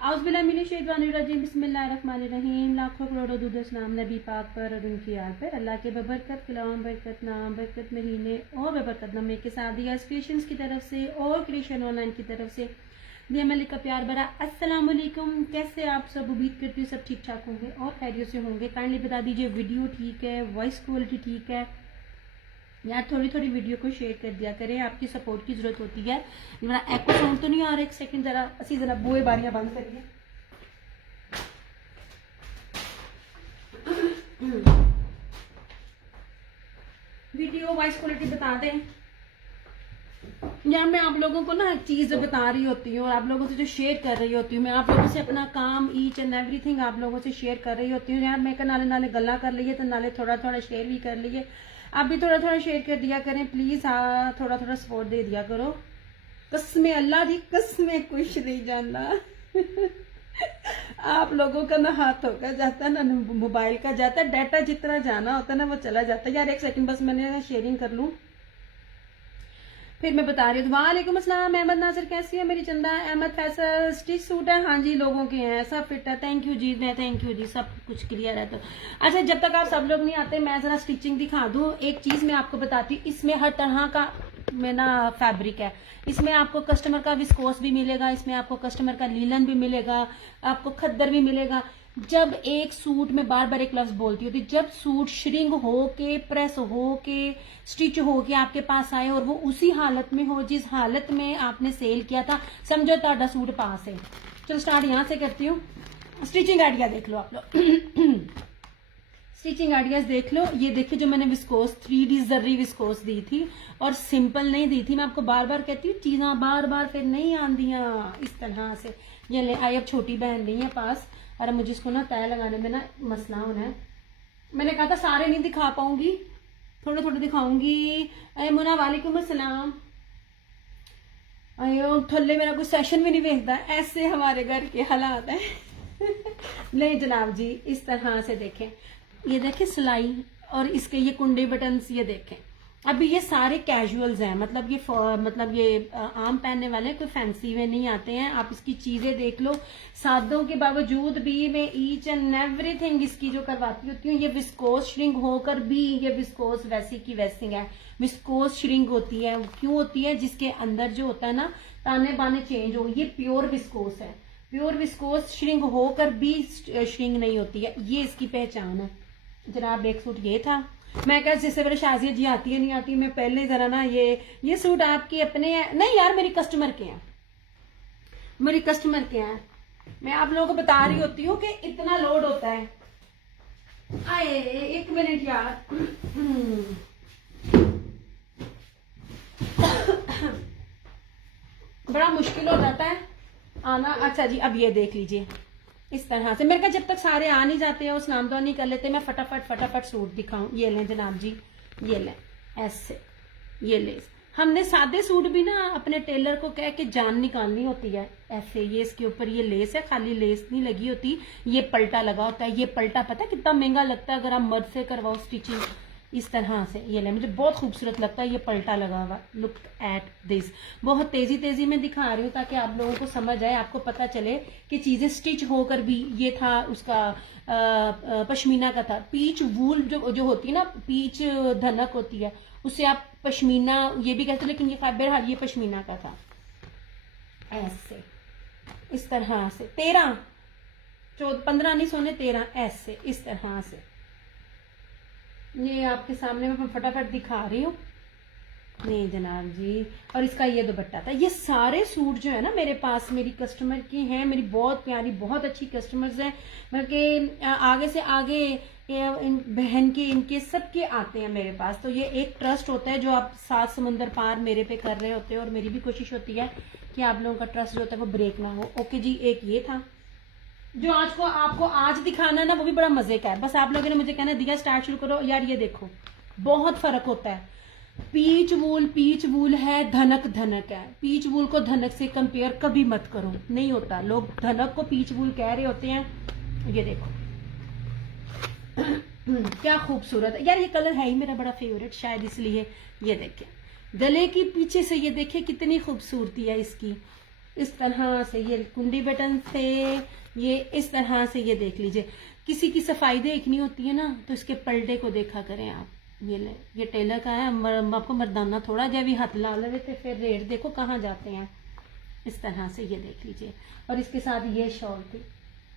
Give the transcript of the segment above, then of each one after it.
औज़ुबिल्लाहिमिनश्शैतानिर्रजीम बिस्मिल्लाहिर्रहमानिर्रहीम। लाखों करोड़ों दुरूद सलाम नबी पाक पर और उनकी आल पर। अल्लाह के बबरकत कलाम, बरकत नाम, बरकत महीने और बबरकत नमे के साथ दिया क्रिएशंस की तरफ से और क्रिएशन ऑनलाइन की तरफ से दिया मलिक का प्यार भरा अस्सलाम वालेकुम। कैसे आप सब? उम्मीद करती हूँ सब ठीक ठाक होंगे और खैरियत से होंगे। काइंडली बता दीजिए वीडियो ठीक है, वॉइस क्वालिटी ठीक है यार? थोड़ी थोड़ी वीडियो को शेयर कर दिया करें, आपकी सपोर्ट की जरूरत होती है। मेरा एको साउंड तो नहीं आ रहा? एक सेकंड जरा असी जरा बुए बारियां बंद करिए। वीडियो वॉइस क्वालिटी बता दें यार। मैं आप लोगों को ना एक चीज बता रही होती हूँ और आप लोगों से जो शेयर कर रही होती हूँ, मैं आप लोगों से अपना काम ईच एंड एवरीथिंग आप लोगों से शेयर कर रही होती हूँ यार। मैं नाले नाले गल्ला कर लीजिए तो नाले थोड़ा थोड़ा शेयर भी कर लीजिए। आप भी थोड़ा थोड़ा शेयर कर दिया करें प्लीज। हाँ, थोड़ा थोड़ा सपोर्ट दे दिया करो। कसमें अल्लाह दी कसमें कुछ नहीं जानना। आप लोगों का ना हाथ होकर जाता है ना मोबाइल का जाता है, डाटा जितना जाना होता है ना वो चला जाता है यार। एक सेकंड बस मैंने शेयरिंग कर लूं फिर मैं बता रही हूँ। वालेकुम अस्सलाम अहमद नासिर, कैसी है मेरी चंदा? अहमद फैसल स्टिच सूट है? हाँ जी, लोगों के हैं, सब फिट है। थैंक यू जी, मैं थैंक यू जी, सब कुछ क्लियर है। तो अच्छा, जब तक आप सब लोग नहीं आते मैं जरा स्टिचिंग दिखा दूँ। एक चीज मैं आपको बताती हूँ, इसमें हर तरह का में ना फैब्रिक है। इसमें आपको कस्टमर का विस्कोस भी मिलेगा, इसमें आपको कस्टमर का लीलन भी मिलेगा, आपको खद्दर भी मिलेगा। जब एक सूट में बार बार एक लफ्ज बोलती होती, जब सूट श्रिंग हो के प्रेस हो के स्टिच हो के आपके पास आए और वो उसी हालत में हो जिस हालत में आपने सेल किया था, समझो ताड़ा सूट पास है। चलो स्टार्ट यहां से करती हूँ। स्टिचिंग आइडिया देख लो आप लोग। स्टिचिंग आइडियाज देख लो। ये देखिए जो मैंने विस्कोस 3D जर्री विस्कोस दी थी और सिंपल नहीं दी थी। मैं आपको बार बार कहती हूँ चीज़ा बार बार फिर नहीं आंदियाँ इस तरह से। ये ले आई, अब छोटी बहन नहीं है पास और अब मुझे इसको ना तय लगाने में ना मसला होना है। मैंने कहा था सारे नहीं दिखा पाऊंगी, थोड़े थोड़े दिखाऊंगी। अरे मुना वालेकुम अस्सलाम। अयो थल्ले मेरा कोई सेशन भी नहीं देखता, ऐसे हमारे घर के हालात है। नहीं जनाब जी, इस तरह से देखें, ये देखें सिलाई और इसके ये कुंडे बटन्स, ये देखें। अभी ये सारे कैजुअल्स हैं, मतलब ये आम पहनने वाले, कोई फैंसी वे नहीं आते हैं। आप इसकी चीजें देख लो, सादों के बावजूद भी मैं ईच एंड एवरीथिंग इसकी जो करवाती होती हूँ। ये विस्कोस श्रिंग होकर भी ये विस्कोस वैसी की वैसी है। विस्कोस श्रिंग होती है, क्यों होती है? जिसके अंदर जो होता है ना ताने बाने चेंज हो, ये प्योर विस्कोस है। प्योर विस्कोस श्रिंग होकर भी श्रिंग नहीं होती है, ये इसकी पहचान है। जनाब एक सूट ये था, मैं कहा जिससे मेरे शाजिया जी आती है नहीं आती, मैं पहले जरा ना ये सूट आपके अपने हैं? नहीं यार, मेरी कस्टमर के हैं, मेरी कस्टमर के हैं। मैं आप लोगों को बता रही होती हूँ कि इतना लोड होता है। आए एक मिनट यार। बड़ा मुश्किल हो जाता है आना। अच्छा जी, अब ये देख लीजिए इस तरह से। मेरे का जब तक सारे आ नहीं जाते हैं, स्नान तो नहीं कर लेते, मैं फटाफट सूट दिखाऊं। ये लें जनाब जी, ये लें ऐसे, ये लेस। हमने सादे सूट भी ना अपने टेलर को कह के जान निकालनी होती है ऐसे। ये इसके ऊपर ये लेस है, खाली लेस नहीं लगी होती, ये पलटा लगा होता है। ये पलटा पता है कितना महंगा लगता है अगर आप मर्द से करवाओ स्टिचिंग इस तरह से। ये ले, मुझे बहुत खूबसूरत लगता है ये पलटा लगा हुआ। Look at this. बहुत तेजी में दिखा रही हूँ ताकि आप लोगों को समझ आए, आपको पता चले कि चीजें स्टिच होकर भी। ये था उसका पश्मीना का था। पीच वूल जो होती है ना, पीच धनक होती है, उससे आप पश्मीना ये भी कहते, लेकिन ये फाइबर, हाँ ये पश्मीना का था। ऐसे इस तरह से 13 14 15 नहीं सोने 13 ऐसे इस तरह से। ये आपके सामने मैं फटाफट दिखा रही हूँ। नहीं जनाब जी, और इसका ये दुपट्टा था। ये सारे सूट जो है ना मेरे पास मेरी कस्टमर के हैं, मेरी बहुत प्यारी बहुत अच्छी कस्टमर्स हैं। मतलब आगे से आगे इन बहन के इनके सबके आते हैं मेरे पास। तो ये एक ट्रस्ट होता है जो आप 7 समंदर पार मेरे पे कर रहे होते हैं, और मेरी भी कोशिश होती है कि आप लोगों का ट्रस्ट जो होता है वो ब्रेक ना हो। ओके जी, एक ये था जो आज को आपको आज दिखाना ना, वो भी बड़ा मजे का है। बस आप लोगों ने मुझे कहना दिया स्टार्ट शुरू करो यार। ये देखो बहुत फर्क होता है। पीच वूल है, धनक है। पीच वूल को धनक से कंपेयर कभी मत करो, नहीं होता। लोग धनक को पीच वूल कह रहे होते हैं। ये देखो क्या खूबसूरत है यार। ये कलर है ही मेरा बड़ा फेवरेट शायद इसलिए। ये देखें गले की पीछे से, ये देखिए कितनी खूबसूरती है इसकी। इस तरह से ये कुंडी बटन थे, ये इस तरह से ये देख लीजिए। किसी की सफाई देखनी होती है ना तो इसके पलटे को देखा करें आप। ये ले, ये टेलर का है, आपको मर्दाना थोड़ा जब भी हाथ ला लेते तो फिर रेट देखो कहाँ जाते हैं। इस तरह से ये देख लीजिए। और इसके साथ ये शॉल थी,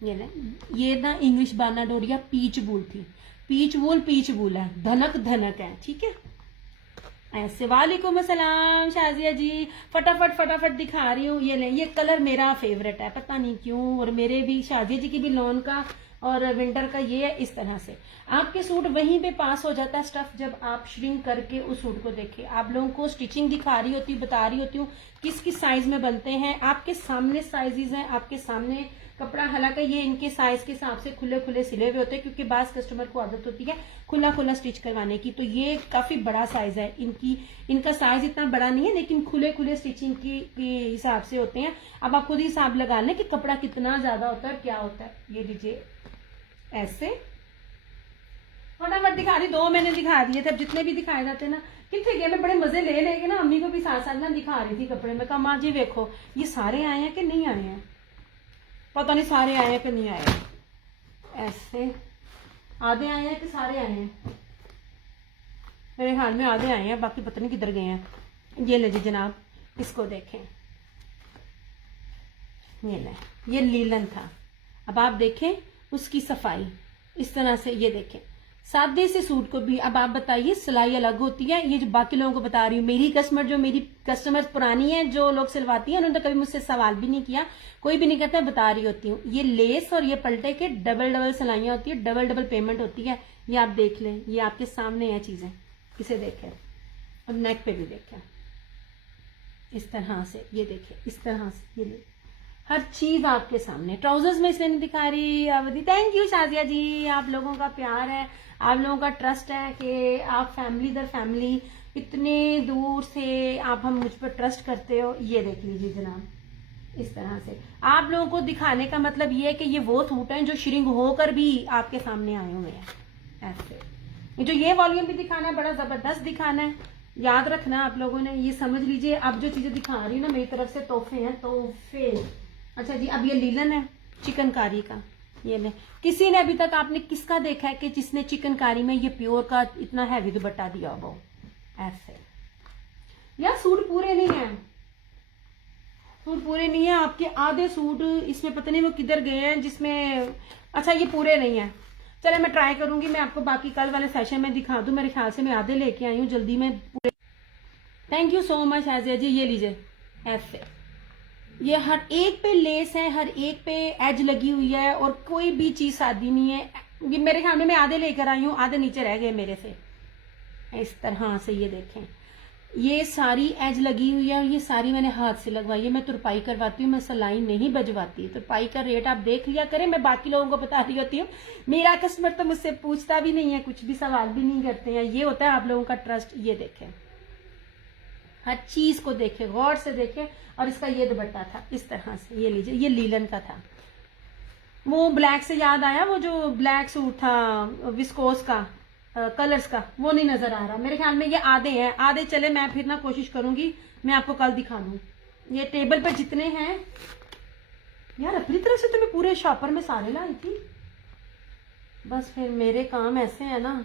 ये ले, ये ना इंग्लिश बाना डोरिया पीच वूल थी। पीच वूल है, धनक धनक है, ठीक है। ऐसे वालेकुम अस्सलाम शाजिया जी, फटाफट दिखा रही हूँ। ये ले, ये कलर मेरा फेवरेट है, पता नहीं क्यों, और मेरे भी शाजिया जी की भी लॉन का और विंटर का ये है। इस तरह से आपके सूट वहीं पे पास हो जाता है स्टफ, जब आप श्रिंक करके उस सूट को देखें। आप लोगों को स्टिचिंग दिखा रही होती हूँ, बता रही होती हूँ किस किस साइज में बनते हैं। आपके सामने साइजेस हैं, आपके सामने कपड़ा, हालांकि ये इनके साइज के हिसाब से खुले खुले सिले हुए होते हैं, क्योंकि बास कस्टमर को आदत होती है खुला स्टिच करवाने की। तो ये काफी बड़ा साइज है इनका साइज इतना बड़ा नहीं है, लेकिन खुले स्टिचिंग की हिसाब से होते हैं। अब आप खुद ही हिसाब लगा लें कि कपड़ा कितना ज्यादा होता है, क्या होता है। ये लीजिए ऐसे, फटाफट दिखा रही, 2 मैंने दिखा दिए थे। अब जितने भी दिखाए जाते हैं ना, कितने गए, मैं बड़े मजे ले लेके ना अम्मी को भी साथ साथ ना दिखा रही थी कपड़े में। कहा माँ जी देखो ये सारे आए हैं कि नहीं आए हैं, पता नहीं सारे आए हैं कि नहीं आए। ऐसे आधे आए हैं कि सारे आए हैं, मेरे ख्याल में आधे आए हैं, बाकी पता नहीं किधर गए हैं। ये ले जी जनाब, इसको देखें, ये ले, ये लीलन था। अब आप देखें उसकी सफाई इस तरह से, ये देखें सादे से सूट को भी। अब आप बताइए सिलाई अलग होती है, ये जो बाकी लोगों को बता रही हूँ। मेरी कस्टमर पुरानी है, जो लोग सिलवाती हैं, उन्होंने कभी मुझसे सवाल भी नहीं किया, कोई भी नहीं करता, बता रही होती हूँ। ये लेस और ये पलटे के डबल सिलाइयाँ होती है, डबल पेमेंट होती है। ये आप देख लें, ये आपके सामने है चीजें, इसे देखें। और नेक पे भी देखें इस तरह से, ये देखें इस तरह से, ये हर चीज आपके सामने। ट्राउजर्स में इसलिए नहीं दिखा रही अवधि, थैंक यू शाजिया जी, आप लोगों का प्यार है, आप लोगों का ट्रस्ट है कि आप फैमिली दर फैमिली इतने दूर से आप हम मुझ पर ट्रस्ट करते हो। ये देख लीजिए जनाब, इस तरह से आप लोगों को दिखाने का मतलब ये है कि ये वो सूट हैं जो श्रिंक होकर भी आपके सामने आए हुए हैं। ऐसे जो ये वॉल्यूम भी दिखाना है, बड़ा जबरदस्त दिखाना है, याद रखना आप लोगों ने, ये समझ लीजिए। अब जो चीजें दिखा रही हूँ ना मेरी तरफ से, तोहफे हैं, तोहफे। अच्छा जी, अब ये लीलन है चिकनकारी का, ये ले। किसी ने अभी तक आपने किसका देखा है कि जिसने चिकनकारी में ये प्योर का इतना हैवी दुपट्टा दिया हो? ऐसे यार सूट पूरे नहीं है, सूट पूरे नहीं है आपके, आधे सूट इसमें पता नहीं वो किधर गए हैं जिसमें। अच्छा ये पूरे नहीं है, चले मैं ट्राई करूंगी, मैं आपको बाकी कल वाले सेशन में दिखा दूं। मेरे ख्याल से मैं आधे लेके आई हूँ, जल्दी में पूरे। Thank you so much Aajiya जी। ये लीजिए ऐसे, ये हर एक पे लेस है, हर एक पे एज लगी हुई है, और कोई भी चीज सादी नहीं है। ये मेरे ख्याल में मैं आधे लेकर आई हूँ, आधे नीचे रह गए मेरे से। इस तरह से ये देखें, ये सारी एज लगी हुई है, और ये सारी मैंने हाथ से लगवाई है। मैं तुरपाई करवाती हूँ, मैं सिलाई नहीं बजवाती। तुरपाई का रेट आप देख लिया करें, मैं बाकी लोगों को बता रही होती हूँ। मेरा कस्टमर तो मुझसे पूछता भी नहीं है, कुछ भी सवाल भी नहीं करते हैं। ये होता है आप लोगों का ट्रस्ट। ये देखें, हर चीज को देखें, गौर से देखें। और इसका ये दुपट्टा था इस तरह से, ये लीजिए, ये लीलन का था। वो ब्लैक से याद आया, वो जो ब्लैक सूट था विस्कोस का, कलर्स का, वो नहीं नजर आ रहा मेरे ख्याल में। ये आधे हैं, आधे चले, मैं फिर ना कोशिश करूंगी मैं आपको कल दिखा दूं। ये टेबल पर जितने हैं यार, अपनी तरफ से तो मैं पूरे शॉपर में सारे लाई थी, बस फिर मेरे काम ऐसे है ना।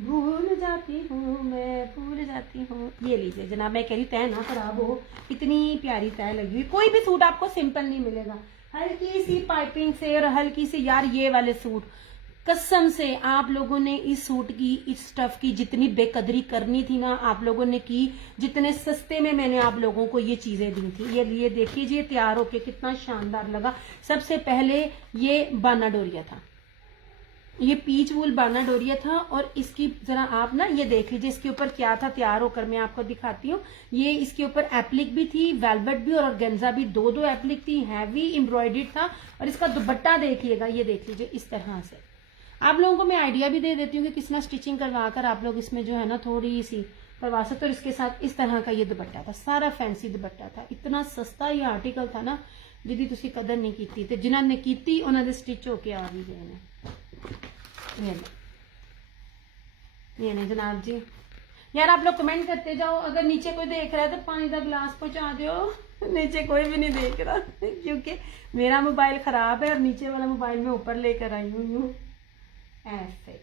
भूल जाती हूँ मैं, भूल जाती हूँ। ये लीजिए जनाब, मैं कह रही तय ना खराब हो, इतनी प्यारी तय लगी हुई। कोई भी सूट आपको सिंपल नहीं मिलेगा, हल्की सी पाइपिंग से और हल्की सी, यार ये वाले सूट कसम से आप लोगों ने इस सूट की, इस स्टफ की जितनी बेकदरी करनी थी ना आप लोगों ने की। जितने सस्ते में मैंने आप लोगों को ये चीजें दी थी। ये लिए देखिए जी, तैयार होके कितना शानदार लगा। सबसे पहले ये बाना डोरिया था, ये पीच वूल बाना डोरिया था। और इसकी जरा आप ना ये देख लीजिए, इसके ऊपर क्या था तैयार होकर, मैं आपको दिखाती हूँ। ये इसके ऊपर एप्लिक भी थी, वेलवेट भी और ऑर्गेन्जा भी, दो एप्लिक थी, हैवी एम्ब्रॉयडर्ड था। और इसका दुपट्टा देखिएगा, ये देख लीजिए इस तरह से। आप लोगों को मैं आइडिया भी दे देती हूँ कि किस ना स्टिचिंग करवा कर आप लोग इसमें जो है ना थोड़ी सी करवा सकते। और इसके साथ इस तरह का ये दुपट्टा था, सारा फैंसी दुपट्टा था। इतना सस्ता ये आर्टिकल था ना, जिदी तुसी कदर नहीं की थी, जिन्होंने की उन्होंने स्टिच होके आ भी गए ने। ये नहीं जनाब जी, यार आप लोग कमेंट करते जाओ, अगर नीचे कोई देख रहा है तो पानी का गिलास पहुंचा दो। नीचे कोई भी नहीं देख रहा क्योंकि मेरा मोबाइल खराब है और नीचे वाला मोबाइल मैं ऊपर लेकर आई हूँ। ऐसे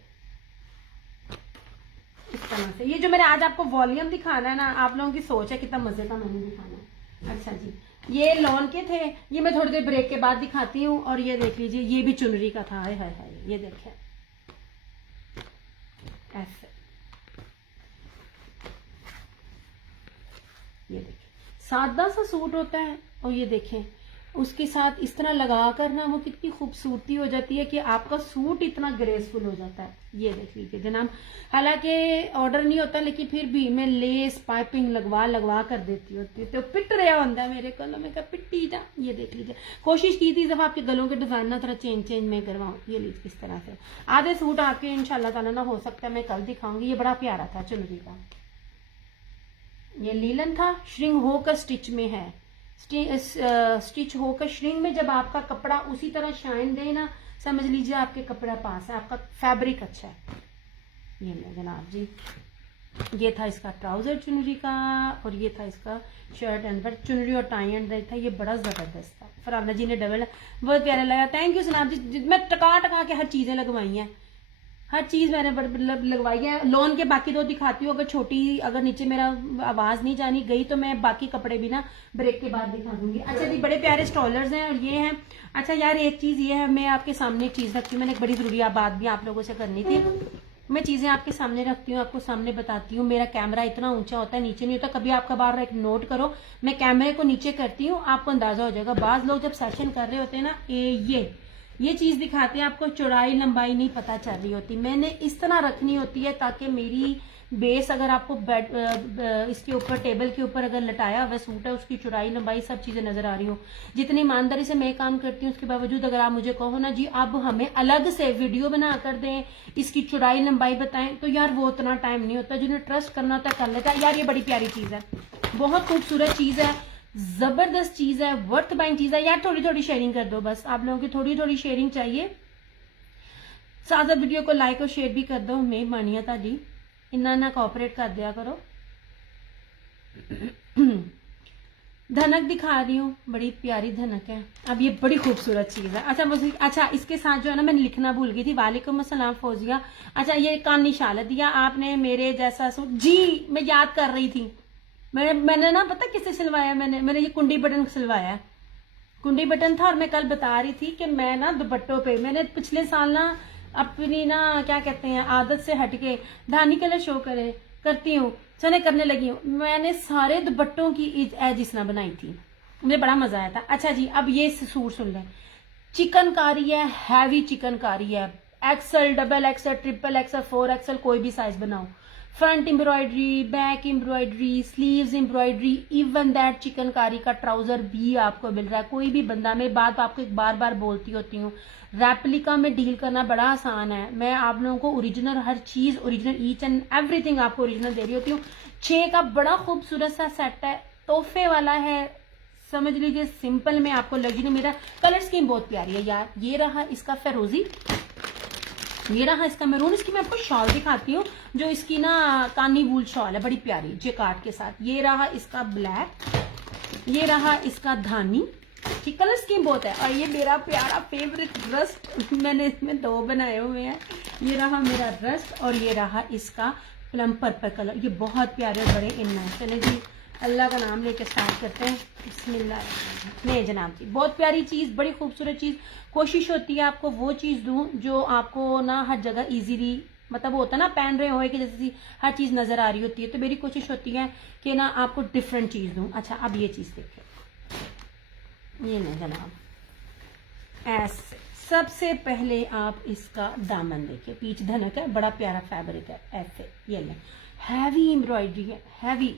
इस तरह से। ये जो मैंने आज आपको वॉल्यूम दिखाना है ना, आप लोगों की सोच है कितना मजे का मैंने दिखाना है। अच्छा जी, ये लॉन के थे, ये मैं थोड़ी देर ब्रेक के बाद दिखाती हूँ। और ये देख लीजिए, ये भी चुनरी का था। है ये देखें ऐसे, ये देखिए सादा सा सूट होता है और ये देखें उसके साथ इस तरह लगा कर ना वो कितनी खूबसूरती हो जाती है कि आपका सूट इतना ग्रेसफुल हो जाता है। ये देख लीजिए जनाब, हालांकि ऑर्डर नहीं होता लेकिन फिर भी मैं लेस पाइपिंग लगवा कर देती होती तो पिट रहा होता है मेरे को, मैं कहा पिट्टी जा। ये देख लीजिए, कोशिश की थी जब आपके गलों के डिजाइन ना थोड़ा चेंज में करवाऊँ। ये लीजिए इस तरह से आधे सूट आपके इंशाल्लाह ताला ना हो सकता है मैं कल दिखाऊंगी। ये बड़ा प्यारा था चुनरी का, ये लीलन था, श्रिंग होकर स्टिच में है। स्टिच होकर श्रिंग में जब आपका कपड़ा उसी तरह शाइन दे ना, समझ लीजिए आपके कपड़ा पास है, आपका फैब्रिक अच्छा है। ये ले जनाब जी, ये था इसका ट्राउजर चुनरी का और ये था इसका शर्ट अंदर चुनरी और टाई एंड था। ये बड़ा जबरदस्त था, फराना जी ने डबल बहुत प्यारा लगा। थैंक यू जनाब जी, मैं टका के हर चीजें लगवाई हैं, हर चीज मैंने लगवाई है। लॉन के बाकी दो दिखाती हूँ, अगर छोटी अगर नीचे मेरा आवाज नहीं जानी गई तो मैं बाकी कपड़े भी ना ब्रेक के बाद दिखा दूंगी। अच्छा जी, बड़े प्यारे स्टॉलर्स हैं और ये हैं। अच्छा यार एक चीज ये है, मैं आपके सामने एक चीज रखती हूँ, मैंने एक बड़ी जरूरी बात भी आप लोगों से करनी थी। मैं चीजें आपके सामने रखती हूँ, आपको सामने बताती हूँ। मेरा कैमरा इतना ऊंचा होता है, नीचे नहीं होता। कभी आपका बार एक नोट करो, मैं कैमरे को नीचे करती हूँ, आपको अंदाजा हो जाएगा। बाज लोग जब सेशन कर रहे होते हैं ना, ये चीज दिखाते हैं, आपको चौड़ाई लंबाई नहीं पता चल रही होती। मैंने इस तरह रखनी होती है ताकि मेरी बेस अगर आपको बेड इसके ऊपर टेबल के ऊपर अगर लटाया हुआ सूट है, उसकी चौड़ाई लंबाई सब चीजें नजर आ रही हो। जितनी ईमानदारी से मैं काम करती हूँ उसके बावजूद अगर आप मुझे कहो ना जी अब हमें अलग से वीडियो बना कर दें, इसकी चौड़ाई लंबाई बताएं, तो यार वो उतना टाइम नहीं होता। जिन्हें ट्रस्ट करना होता है कर लेता है। यार ये बड़ी प्यारी चीज है, बहुत खूबसूरत चीज है, जबरदस्त चीज है, वर्थ बाइंग चीज है। यार थोड़ी थोड़ी शेयरिंग कर दो, बस आप लोगों की थोड़ी थोड़ी शेयरिंग चाहिए। साथ साथ वीडियो को लाइक और शेयर भी कर दो, मेहरबानी है ताजी, इन्ना ना कोऑपरेट कर दिया करो। धनक दिखा रही हूँ, बड़ी प्यारी धनक है। अब ये बड़ी खूबसूरत चीज है। अच्छा मुझे, अच्छा इसके साथ जो है ना मैंने लिखना भूल गई थी। वालेकुम अस्सलाम फौजिया। अच्छा ये कानी शाल दिया आपने मेरे जैसा सूट जी, मैं याद कर रही थी। मैंने ना पता किससे सिलवाया, मैंने ये कुंडी बटन सिलवाया है। कुंडी बटन था और मैं कल बता रही थी कि मैं ना दुपट्टों पे मैंने पिछले साल ना अपनी ना क्या कहते हैं आदत से हटके धानी कलर शो करती हूँ, चने करने लगी हूँ। मैंने सारे दुपट्टों की एज इस तरह बनाई थी, मुझे बड़ा मजा आया था। अच्छा जी, अब ये सूट सुन लें। चिकनकारी है, हैवी चिकनकारी है, XL, double XL, triple XL, 4XL, कोई भी साइज बनाओ। Front embroidery, back embroidery, sleeves embroidery, even that chikankari का ट्राउजर भी आपको मिल रहा है। कोई भी बंदा, मैं बात आपको एक बार बार बोलती होती हूँ, रेप्लिका में डील करना बड़ा आसान है। मैं आप लोगों को ओरिजिनल हर चीज, ओरिजिनल ईच एंड एवरीथिंग आपको ओरिजिनल दे रही होती हूँ। 6 का बड़ा खूबसूरत सा सेट है, तोहफे वाला है, समझ लीजिए सिंपल में आपको लग्जरी। मेरा कलर स्कीम बहुत प्यारी है यार। ये रहा इसका फेरोजी, ये रहा इसका मैरून। इसकी मैं आपको शॉल दिखाती हूँ, जो इसकी ना कानी वूल शॉल है, बड़ी प्यारी जेकार्ड के साथ। ये रहा इसका ब्लैक, ये रहा इसका धानी। ठीक, कलर स्कीम बहुत है। और ये मेरा प्यारा फेवरेट रस्ट, मैंने इसमें 2 बनाए हुए हैं। ये रहा मेरा रस्ट और ये रहा इसका प्लम पर्पल कलर। ये बहुत प्यारे बड़े इन है। चले जी, अल्लाह का नाम लेके स्टार्ट करते हैं। बिस्मिल्लाह। नहीं जनाब जी, बहुत प्यारी चीज, बड़ी खूबसूरत चीज। कोशिश होती है आपको वो चीज दूं जो आपको ना हर जगह इजीली, मतलब वो होता है ना पहन रहे हो कि जैसे हर चीज नजर आ रही होती है, तो मेरी कोशिश होती है कि ना आपको डिफरेंट चीज दूं। अच्छा अब ये चीज देखिए, ये नहीं जनाब, ऐसे सबसे पहले आप इसका दामन देखिए, पीच धनक है, बड़ा प्यारा फैब्रिक है। ऐसे ये ले, हैवी एम्ब्रॉयडरी है, हैवी।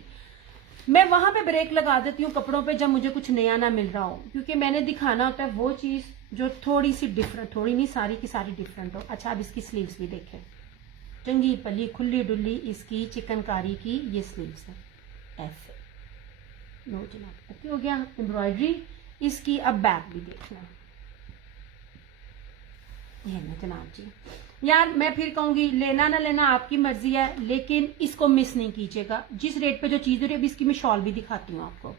मैं वहां पे ब्रेक लगा देती हूँ कपड़ों पे जब मुझे कुछ नया ना मिल रहा हो, क्योंकि मैंने दिखाना होता है वो चीज जो थोड़ी सी डिफरेंट, थोड़ी नहीं सारी की सारी डिफरेंट हो। अच्छा अब इसकी स्लीव्स भी देखें, चंगी पली खुली डुल्ली इसकी चिकनकारी की ये स्लीव्स है। ऐसे नो जनाब, हो गया एम्ब्रॉयडरी इसकी। अब बैक भी देखना, ये ना जनाब जी, यार मैं फिर कहूंगी लेना ना लेना आपकी मर्जी है, लेकिन इसको मिस नहीं कीजिएगा। जिस रेट पे जो चीज हो रही है, अभी इसकी मैं शॉल भी दिखाती हूँ आपको।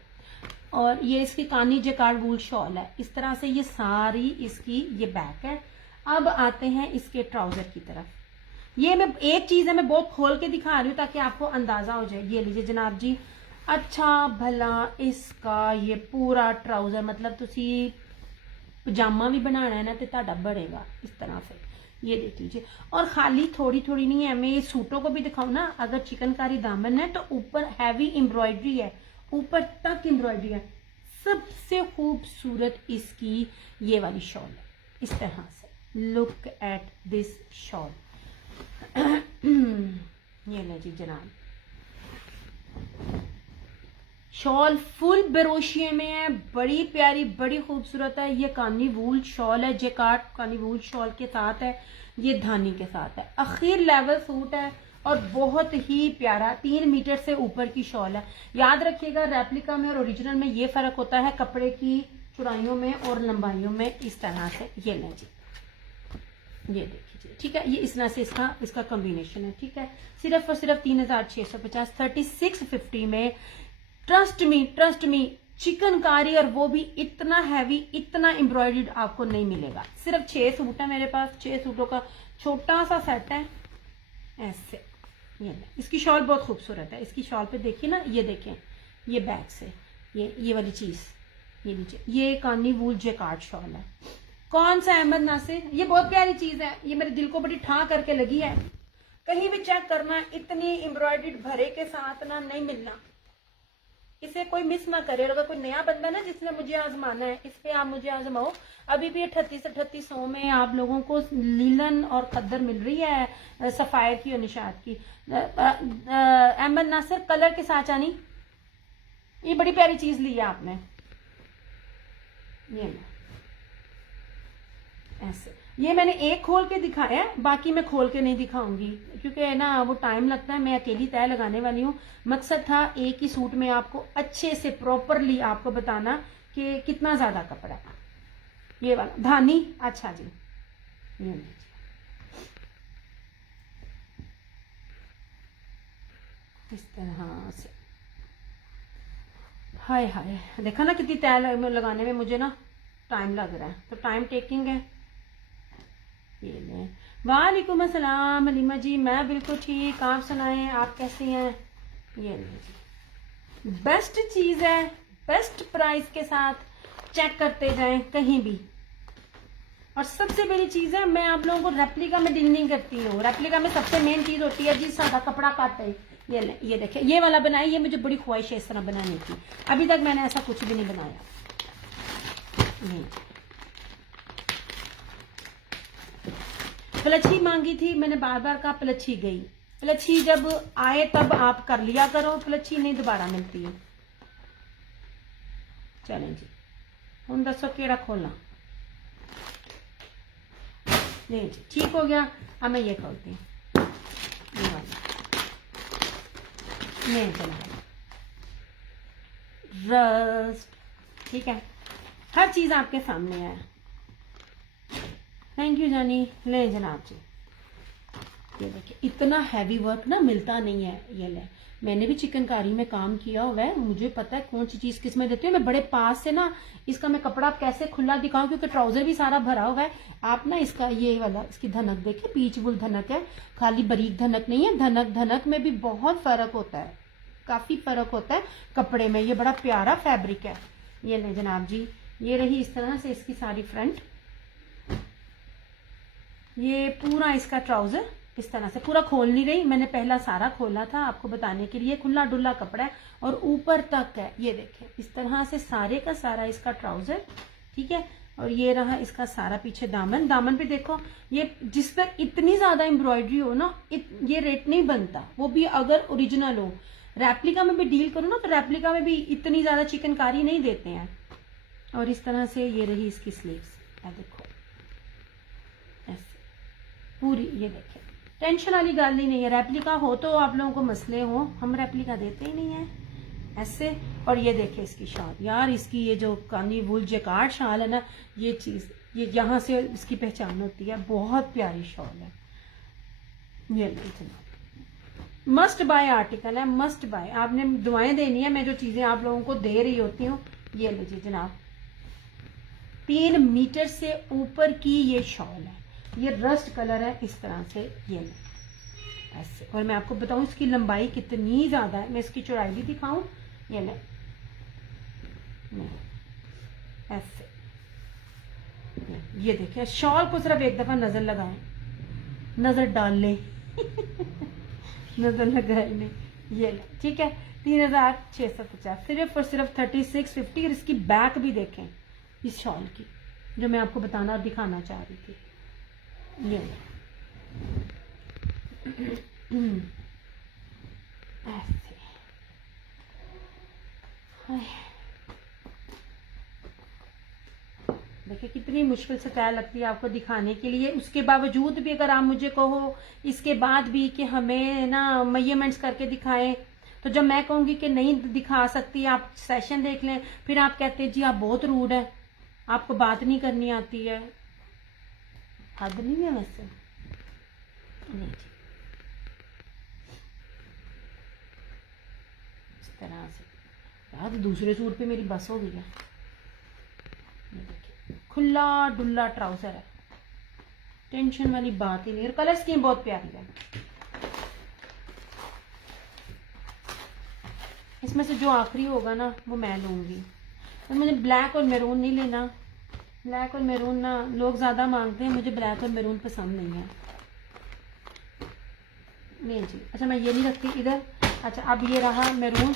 और ये इसकी कानी जैकार्ड वूल शॉल है, इस तरह से ये सारी इसकी ये बैक है। अब आते हैं इसके ट्राउजर की तरफ। ये मैं एक चीज है मैं बहुत खोल के दिखा रही हूँ ताकि आपको अंदाजा हो जाए। ये लीजिए जनाब जी, अच्छा भला इसका ये पूरा ट्राउजर, मतलब तुसी पजामा भी बनाना है ना तो ਤੁਹਾਡਾ बढ़ेगा इस तरह से। ये देख लीजिए, और खाली थोड़ी थोड़ी नहीं है, मैं ये सूटों को भी दिखाऊं ना, अगर चिकनकारी दामन है तो ऊपर हैवी एम्ब्रॉयडरी है, ऊपर तक एम्ब्रॉयडरी है। सबसे खूबसूरत इसकी ये वाली शॉल है, इस तरह से। Look at this shawl. ये ले जी जनाब, शॉल फुल बेरोशिये में है, बड़ी प्यारी बड़ी खूबसूरत है। ये कानी वूल शॉल है, जेकार्ड कानी वूल शॉल के साथ है, ये धानी के साथ है। आखिर लेवल सूट है और बहुत ही प्यारा, 3 मीटर से ऊपर की शॉल है। याद रखिएगा रेप्लिका में और ओरिजिनल में ये फर्क होता है कपड़े की चौड़ाइयों में और लंबाइयों में। इस तरह से ये लें जी, ये देखिए ठीक है, ये इस तरह से इसका कॉम्बिनेशन है। ठीक है, सिर्फ और सिर्फ 3650 3650 में। ट्रस्ट मी चिकनकारी, और वो भी इतना हैवी इतना एम्ब्रॉयडर्ड आपको नहीं मिलेगा। सिर्फ 6 सूट है मेरे पास, 6 सूटों का छोटा सा सेट है ऐसे। ये इसकी शॉल बहुत खूबसूरत है। इसकी शॉल पे देखिए ना, ये देखें, ये बैक से ये वाली चीज, ये नीचे ये कानी वूल जैकार्ड शॉल है। कौन सा अहमद नासिर, ये बहुत प्यारी चीज है, ये मेरे दिल को बड़ी ठा करके लगी है। कहीं भी चेक करना, इतनी एम्ब्रॉयडर्ड भरे के साथ ना नहीं मिलना, इसे कोई मिस ना करे। अगर कोई नया बंदा ना जिसने मुझे आजमाना है, इस पे आप मुझे आजमाओ। अभी भी 3800 में आप लोगों को लीलन और खद्दर मिल रही है, सफायर की और निशात की। अहमद नासिर कलर के साथ आनी, ये बड़ी प्यारी चीज ली है आपने। ये ऐसे, ये मैंने एक खोल के दिखाया है, बाकी मैं खोल के नहीं दिखाऊंगी क्योंकि ना वो टाइम लगता है। मैं अकेली तय लगाने वाली हूँ। मकसद था एक ही सूट में आपको अच्छे से प्रॉपरली आपको बताना कि कितना ज्यादा कपड़ा है। ये वाला धानी, अच्छा जी, ये इस तरह से। हाय हाय, देखा ना कितनी तय लगाने में मुझे ना टाइम लग रहा है, तो टाइम टेकिंग है। ये ले, वालेकुम अस्सलाम हलीमा जी, मैं बिल्कुल ठीक, आप सुनाएं आप कैसी हैं। ये ले जी, बेस्ट चीज है, बेस्ट प्राइस के साथ चेक करते जाएं कहीं भी। और सबसे बड़ी चीज है, मैं आप लोगों को रेप्लिका में डील नहीं करती हूँ। रेप्लिका में सबसे मेन चीज होती है जी सादा कपड़ा काटे। ये ले, ये देखे, ये वाला बनाई, ये मुझे बड़ी ख्वाहिश है इस तरह बनाने की। अभी तक मैंने ऐसा कुछ भी नहीं बनाया। पलच्छी मांगी थी मैंने, बार बार कहा पलच्छी गई। पलच्छी जब आए तब आप कर लिया करो, पलच्छी नहीं दोबारा मिलती है। चलें जी, हम दसो केड़ा खोलना। नहीं जी, ठीक हो गया। अब मैं ये खोलती हूँ, ये वाला नहीं चला रस्ट। ठीक है, हर चीज आपके सामने है। थैंक यू जानी। ले जनाब जी, ये देखिए, इतना हैवी वर्क ना मिलता नहीं है। ये ले, मैंने भी चिकनकारी में काम किया हुआ है, मुझे पता है कौन सी चीज किस में देती हूँ। मैं बड़े पास से ना इसका मैं कपड़ा कैसे खुला दिखाऊं, क्योंकि ट्राउजर भी सारा भरा हुआ है। आप ना इसका ये वाला इसकी धनक देखे, पीच वुल धनक है, खाली बारीक धनक नहीं है। धनक में भी बहुत फर्क होता है, काफी फर्क होता है कपड़े में। ये बड़ा प्यारा फैब्रिक है। ये ले जनाब जी, ये रही इस तरह से इसकी सारी फ्रंट। ये पूरा इसका ट्राउजर इस तरह से पूरा खोल नहीं रही, मैंने पहला सारा खोला था आपको बताने के लिए। खुला डुल्ला कपड़ा है और ऊपर तक है। ये देखें, इस तरह से सारे का सारा इसका ट्राउजर। ठीक है, और ये रहा इसका सारा पीछे दामन। दामन पे देखो, ये जिस पर इतनी ज्यादा एम्ब्रॉयडरी हो ना, ये रेट नहीं बनता, वो भी अगर ओरिजिनल हो। रेप्लिका में भी डील करो ना, तो रेप्लिका में भी इतनी ज्यादा चिकनकारी नहीं देते हैं। और इस तरह से ये रही इसकी स्लीव्स, देखो ऐसे पूरी। ये देखें, टेंशन वाली गल ही नहीं है। रेप्लिका हो तो आप लोगों को मसले हो, हम रेप्लिका देते ही नहीं है ऐसे। और ये देखे इसकी शाल, यार इसकी ये जो कानी वूल जैकार्ड शाल है ना, ये चीज ये यहाँ से इसकी पहचान होती है, बहुत प्यारी शॉल है। ये लीजिए, मस्ट बाय आर्टिकल है, मस्ट बाय। आपने दुआएं देनी है, मैं जो चीजें आप लोगों को दे रही होती हूँ। ये लीजिए जनाब, 3 मीटर से ऊपर की ये शॉल है, ये रस्ट कलर है इस तरह से। ये ऐसे, और मैं आपको बताऊं इसकी लंबाई कितनी ज्यादा है, मैं इसकी चौड़ाई भी दिखाऊं। ये ले ऐसे, ये देखिए शॉल को सिर्फ एक दफा नजर लगाएं, नजर डाल लें नजर लगाए नहीं। ये ले, ठीक है, 3650 सिर्फ और सिर्फ 3650। और इसकी बैक भी देखें इस शॉल की, जो मैं आपको बताना और दिखाना चाह रही थी। ये ऐसे, देखिए कितनी मुश्किल से तय लगती है आपको दिखाने के लिए। उसके बावजूद भी अगर आप मुझे कहो इसके बाद भी कि हमें ना मेजरमेंट्स करके दिखाएं, तो जब मैं कहूंगी कि नहीं दिखा सकती, आप सेशन देख लें, फिर आप कहते हैं जी आप बहुत रूड है, आपको बात नहीं करनी आती है। हद नहीं है वैसे। नहीं जी, इस तरह से यार, दूसरे सूट पे मेरी बस हो गई है। खुला डुल्ला ट्राउजर है, टेंशन वाली बात ही नहीं। और कलर स्कीम बहुत प्यारी है। इसमें से जो आखिरी होगा ना वो मैं लूंगी। तो मुझे ब्लैक और मैरून नहीं लेना, ब्लैक और मैरून ना लोग ज्यादा मांगते हैं, मुझे ब्लैक और मैरून पसंद नहीं है। नहीं जी, अच्छा मैं ये नहीं रखती इधर। अच्छा अब ये रहा मैरून।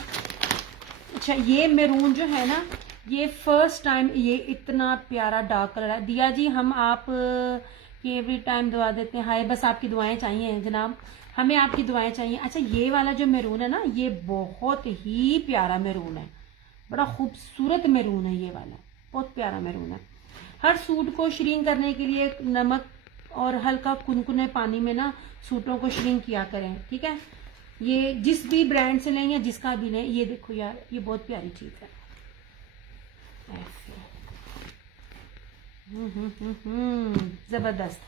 अच्छा ये मैरून जो है ना, ये फर्स्ट टाइम, ये इतना प्यारा डार्क कलर है। दिया जी हम आप की एवरी टाइम दुआ देते हैं। हाय, बस आपकी दुआएं चाहिए जनाब, हमें आपकी दुआएं चाहिए। अच्छा ये वाला जो मैरून है ना, ये बहुत ही प्यारा मैरून है, बड़ा खूबसूरत मैरून है ये वाला, बहुत प्यारा मैरून है। हर सूट को श्रिंक करने के लिए नमक और हल्का कुनकुने पानी में ना सूटों को श्रिंक किया करें, ठीक है। ये जिस भी ब्रांड से लें या जिसका भी लें, ये देखो यार ये बहुत प्यारी चीज है ऐसे। जबरदस्त,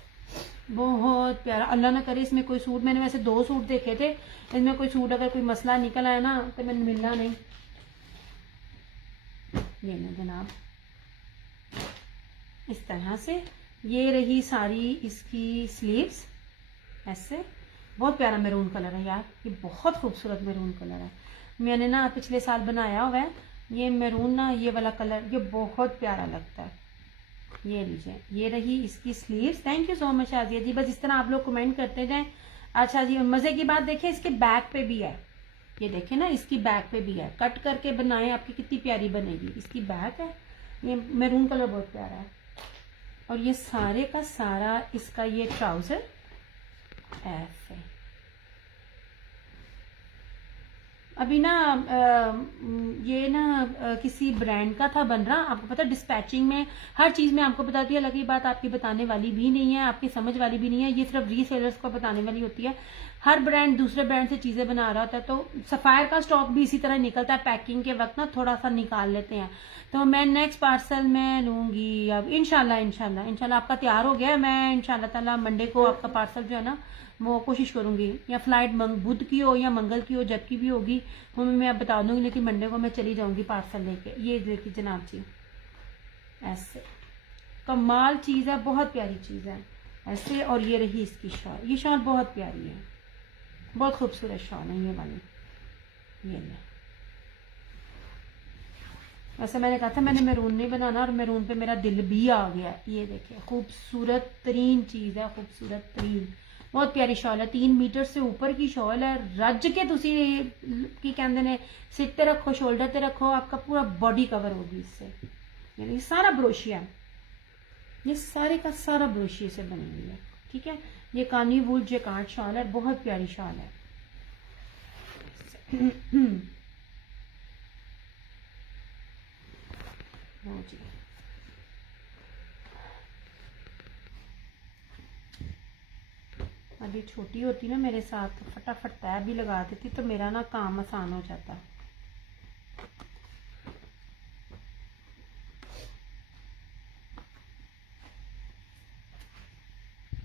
बहुत प्यारा। अल्लाह ना करे इसमें कोई सूट, मैंने वैसे 2 सूट देखे थे, इसमें कोई सूट अगर कोई मसला निकल आया ना तो मैंने मिलना नहीं। ये ना जनाब इस तरह से, ये रही सारी इसकी स्लीव्स ऐसे। बहुत प्यारा मैरून कलर है यार, ये बहुत खूबसूरत मैरून कलर है। मैंने ना पिछले साल बनाया हुआ है ये मैरून ना, ये वाला कलर, ये बहुत प्यारा लगता है। ये लीजिए, ये रही इसकी sleeves. Thank you so much Aajiya ji, बस इस तरह आप लोग कमेंट करते जाएं। अच्छा जी, मजे की बात देखिए इसके बैक पे भी है, ये देखे ना इसकी बैक पे भी है, कट करके बनाए आपकी कितनी प्यारी बनेगी। इसकी बैक है, ये मैरून कलर बहुत प्यारा है। और ये सारे का सारा इसका ये ट्राउजर ऐसे। अभी ना ये ना किसी ब्रांड का था बन रहा, आपको पता डिस्पैचिंग में हर चीज में आपको बताती है, लगी बात आपकी बताने वाली भी नहीं है, आपकी समझ वाली भी नहीं है, ये सिर्फ रीसेलर्स को बताने वाली होती है। हर ब्रांड दूसरे ब्रांड से चीजें बना रहा होता है, तो सफायर का स्टॉक भी इसी तरह निकलता है, पैकिंग के वक्त ना थोड़ा सा निकाल लेते हैं। तो मैं नेक्स्ट पार्सल में लूंगी अब इंशाल्लाह। इंशाल्लाह इंशाल्लाह आपका तैयार हो गया, मैं इंशाल्लाह ताला मंडे को आपका पार्सल जो है ना वो कोशिश करूंगी, या फ्लाइट बुध की हो या मंगल की हो, जब की भी होगी वो मैं बता दूंगी, लेकिन मंडे को मैं चली जाऊंगी पार्सल लेके। ये देखिए जनाब जी ऐसे, कमाल चीज है, बहुत प्यारी चीज है ऐसे। और ये रही इसकी शॉल, ये शॉल बहुत प्यारी है, बहुत खूबसूरत शॉल है ये वाली। ये ले, वैसे मैंने कहा था मैंने मैरून नहीं बनाना, और मैरून पे मेरा दिल भी आ गया। ये देखिए खूबसूरत तरीन चीज है, खूबसूरत तरीन, बहुत प्यारी शॉल है। 3 मीटर से ऊपर की शॉल है, रज के तुसी की कहते ने सिर ते रखो, शोल्डर ते रखो, आपका पूरा बॉडी कवर होगी इससे। ये सारा ब्रोशिया, ये सारे का सारा ब्रोशिया से बनी हुई है, ठीक है। ये कानी वूल जेकार्ड शॉल है, बहुत प्यारी शॉल है। जी अभी छोटी होती ना मेरे साथ, तो फटाफट तय भी लगा देती, तो मेरा ना काम आसान हो जाता।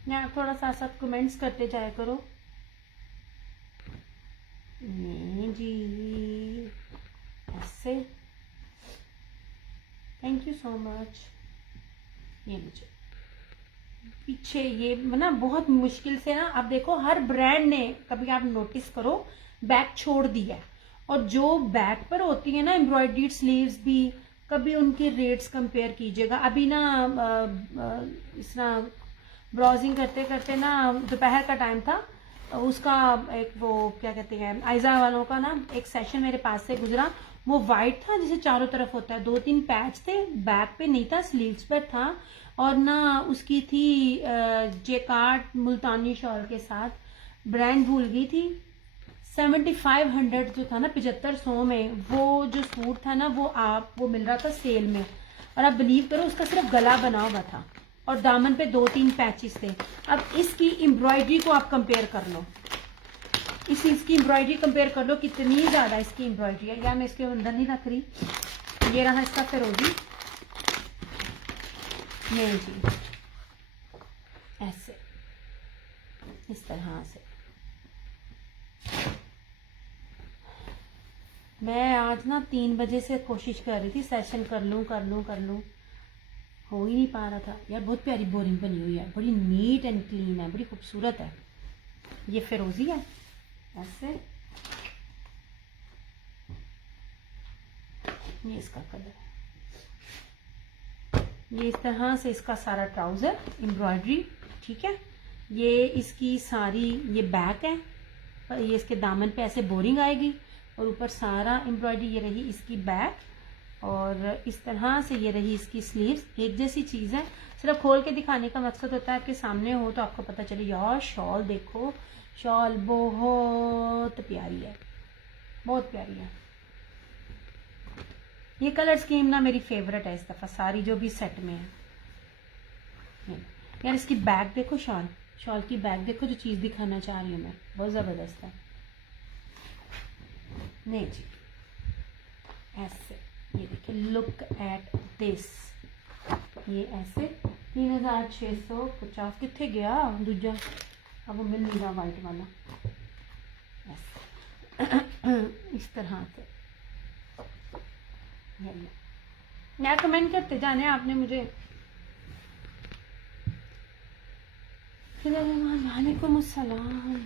यहाँ थोड़ा सा साथ कमेंट्स करते जाया करो। नहीं जी, ऐसे। Thank you so much. ये लीजिए पीछे ये ना बहुत मुश्किल से ना, आप देखो हर ब्रांड ने, कभी आप नोटिस करो, बैक छोड़ दिया है। और जो बैक पर होती है ना एम्ब्रॉयडर्ड स्लीव्स भी, कभी उनके रेट्स कंपेयर कीजिएगा। अभी ना इस ना ब्राउजिंग करते करते ना, दोपहर का टाइम था, उसका एक वो क्या कहते हैं आइजा वालों का ना एक सेशन मेरे पास से गुजरा। वो वाइट था जिसे चारों तरफ होता है, 2-3 पैच थे, बैक पे नहीं था, स्लीव्स पर था। और ना उसकी थी जेकार्ड मुल्तानी शॉल के साथ, ब्रांड भूल गई थी। 7500 जो था ना, 7500 में वो जो सूट था ना, वो मिल रहा था सेल में। और आप बिलीव करो उसका सिर्फ गला बना हुआ था और दामन पे 2-3 पैचेस थे। अब इसकी एम्ब्रॉयडरी को आप कंपेयर कर लो, इसकी एम्ब्रॉयडरी कंपेयर कर लो, कितनी ज्यादा इसकी एम्ब्रॉयडरी है। या मैं इसके अंदर नहीं रख रही, ये रहा इसका फिरोजी। नहीं जी, ऐसे इस तरह से। मैं आज ना 3 बजे से कोशिश कर रही थी सेशन कर लूं, हो ही नहीं पा रहा था यार। बहुत प्यारी बोरिंग बनी हुई है, बड़ी नीट एंड क्लीन है, बड़ी खूबसूरत है। ये फिरोजी है ऐसे, ये इसका कलर है, ये इस तरह से इसका सारा ट्राउजर एम्ब्रॉयडरी, ठीक है। ये इसकी सारी ये बैक है, ये इसके दामन पे ऐसे बोरिंग आएगी और ऊपर सारा एम्ब्रॉयडरी। ये रही इसकी बैक और इस तरह से ये रही इसकी स्लीव्स। एक जैसी चीज़ है, सिर्फ खोल के दिखाने का मकसद होता है कि सामने हो तो आपको पता चले। यार शॉल देखो, शॉल बहुत प्यारी है, बहुत प्यारी है। ये कलर स्कीम ना मेरी फेवरेट है इस दफ़ा सारी जो भी सेट में है। यार इसकी बैक देखो, शॉल की बैक देखो, जो चीज़ दिखाना चाह रही हूँ मैं, बहुत ज़बरदस्त है। नहीं जी, ऐसे ये देखिए, लुक एट दिस। ये ऐसे 3650 कितने गया दूजा, अब वो मिल नहीं रहा वाइट वाला। ऐसे इस तरह से यार कमेंट करते जाने आपने मुझे। वालेकुम अस्सलाम,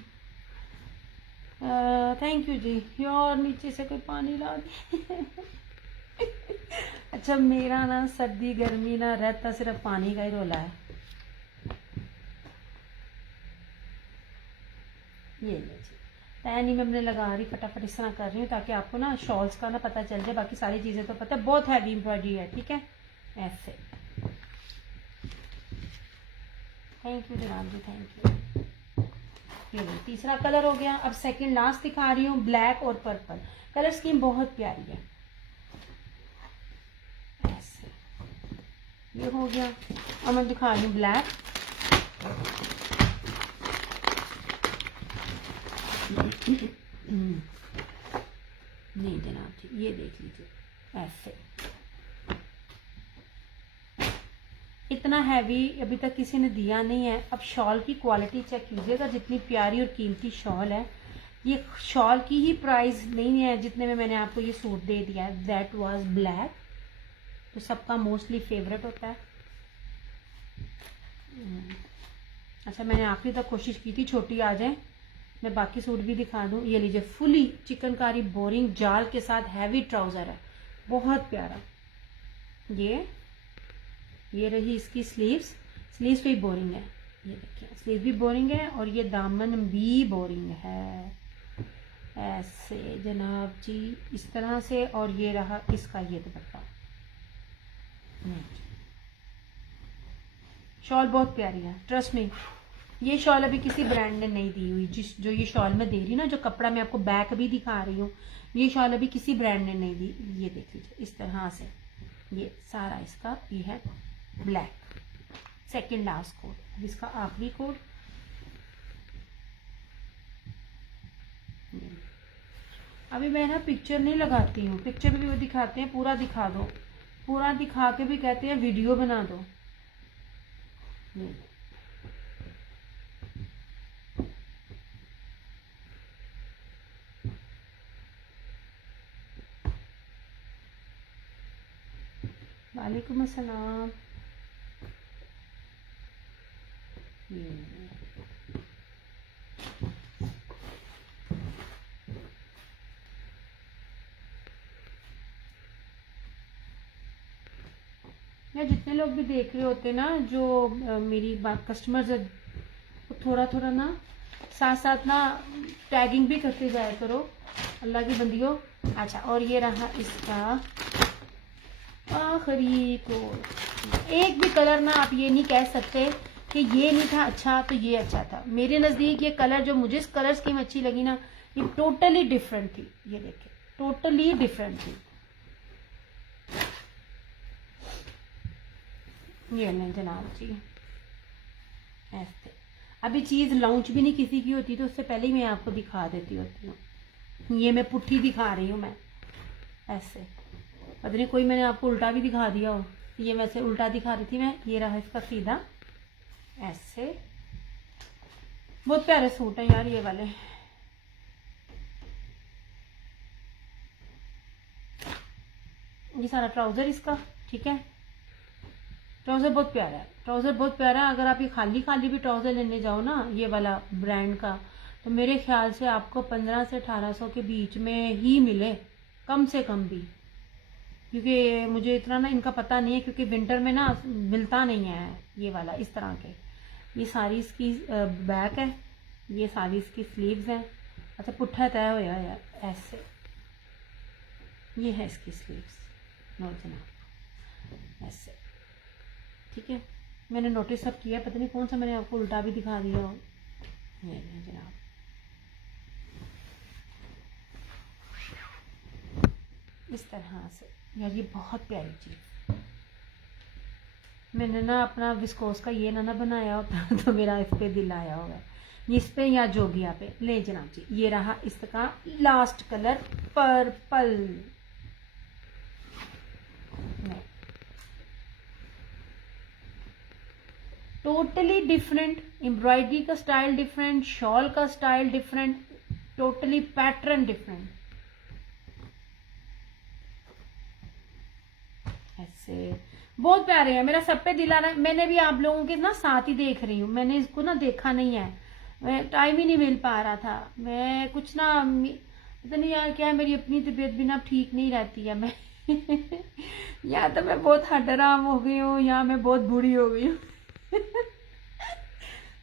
थैंक यू जी। यार नीचे से कोई पानी ला दे। अच्छा मेरा ना सर्दी गर्मी ना रहता, सिर्फ पानी का ही रोला है। ये ले जी, पैनी में मैंने लगा रही, फटाफट इस तरह कर रही हूँ ताकि आपको ना शॉल्स का ना पता चल जाए। बाकी सारी चीज़ें तो पता है, बहुत हैवी एम्ब्रॉयडरी है, ठीक है। ऐसे थैंक यू जनाब जी, थैंक यू। ये तीसरा कलर हो गया। अब सेकंड लास्ट दिखा रही हूँ, ब्लैक और पर्पल। कलर स्कीम बहुत प्यारी है। ऐसे ये हो गया। अब मैं दिखा रही हूँ ब्लैक। नहीं जनाब जी, ये देख लीजिए ऐसे, इतना हैवी अभी तक किसी ने दिया नहीं है। अब शॉल की क्वालिटी चेक कीजिएगा, जितनी प्यारी और कीमती शॉल है। ये शॉल की ही प्राइस नहीं है जितने में मैंने आपको ये सूट दे दिया है। दैट वाज ब्लैक, तो सबका मोस्टली फेवरेट होता है। अच्छा मैंने आखिरी तक कोशिश की थी छोटी आ जाए, मैं बाकी सूट भी दिखा दूं। ये लीजिए, फुली चिकनकारी बोरिंग जाल के साथ हैवी ट्राउजर है, बहुत प्यारा। ये रही इसकी स्लीव्स भी बोरिंग है। ये देखिए स्लीव भी बोरिंग है और ये दामन भी बोरिंग है। ऐसे जनाब जी, इस तरह से। और ये रहा इसका ये दुपट्टा। शॉल बहुत प्यारी है, ट्रस्ट मी। ये शॉल अभी किसी ब्रांड ने नहीं दी हुई, जो ये शॉल मैं दे रही ना, जो कपड़ा मैं आपको बैक भी दिखा रही हूँ, ये शॉल अभी किसी ब्रांड ने नहीं दी। ये देख लीजिए इस तरह से, ये सारा इसका ये है ब्लैक। सेकंड लास्ट कोड, अब इसका आखिरी कोड। अभी मैं ना पिक्चर नहीं लगाती हूँ, पिक्चर भी वो दिखाते हैं पूरा दिखा दो, पूरा दिखा के भी कहते हैं वीडियो बना दो। वालेकुम अस्सलाम। या जितने लोग भी देख रहे होते ना, जो मेरी बात कस्टमर्स है, तो थोड़ा थोड़ा ना साथ साथ ना टैगिंग भी करते जाया करो, अल्लाह की बंदियों। अच्छा, और ये रहा इसका आखिरी कोड। एक भी कलर ना आप ये नहीं कह सकते कि ये नहीं था अच्छा तो ये अच्छा था। मेरे नज़दीक ये कलर, जो मुझे इस कलर स्कीम अच्छी लगी ना, ये टोटली डिफरेंट थी। ये देखिए, टोटली डिफरेंट थी। ये लें जनाब जी, ऐसे। अभी चीज़ लॉन्च भी नहीं किसी की होती तो उससे पहले ही मैं आपको दिखा देती होती हूँ। ये मैं पुट्ठी दिखा रही हूँ, मैं ऐसे, पता नहीं कोई मैंने आपको उल्टा भी दिखा दिया हो। ये वैसे उल्टा दिखा रही थी मैं। ये रहा इसका सीधा, ऐसे। बहुत प्यारे सूट हैं यार ये वाले। ये सारा ट्राउजर इसका, ठीक है। ट्राउजर बहुत प्यारा है, ट्राउजर बहुत प्यारा है। अगर आप ये खाली खाली भी ट्राउजर लेने जाओ ना, ये वाला ब्रांड का, तो मेरे ख्याल से आपको 1500 से 1800 के बीच में ही मिले, कम से कम भी। क्योंकि मुझे इतना ना इनका पता नहीं है, क्योंकि विंटर में ना मिलता नहीं है ये वाला इस तरह के। ये सारी इसकी बैक है, ये सारी इसकी स्लीव्स हैं। अच्छा, पुट्ठा तय होया है ऐसे। ये है इसकी स्लीव्स, नो जनाब, ऐसे, ठीक है। मैंने नोटिस सब किया, पता नहीं कौन सा मैंने आपको उल्टा भी दिखा दिया हो। ये जनाब, इस तरह से। यार ये बहुत प्यारी चीज़। मैंने ना अपना विस्कोस का ये ना बनाया होता तो मेरा इस पे दिल आया होगा, इस पे या जोगिया पे। ले जनाब जी, ये रहा इसका last colour, purple. Totally different, embroidery का स्टाइल डिफरेंट, शॉल का style different, totally pattern different, ऐसे। बहुत प्यारे हैं, मेरा सब पे दिल आ रहा है। मैंने भी आप लोगों के ना साथ ही देख रही हूँ, मैंने इसको ना देखा नहीं है, टाइम ही नहीं मिल पा रहा था। मैं कुछ ना, पता नहीं यार क्या है, मेरी अपनी तबीयत भी ना ठीक नहीं रहती है। मैं या तो मैं बहुत हडराम हो गई हूँ, या मैं बहुत बूढ़ी हो गई हूँ।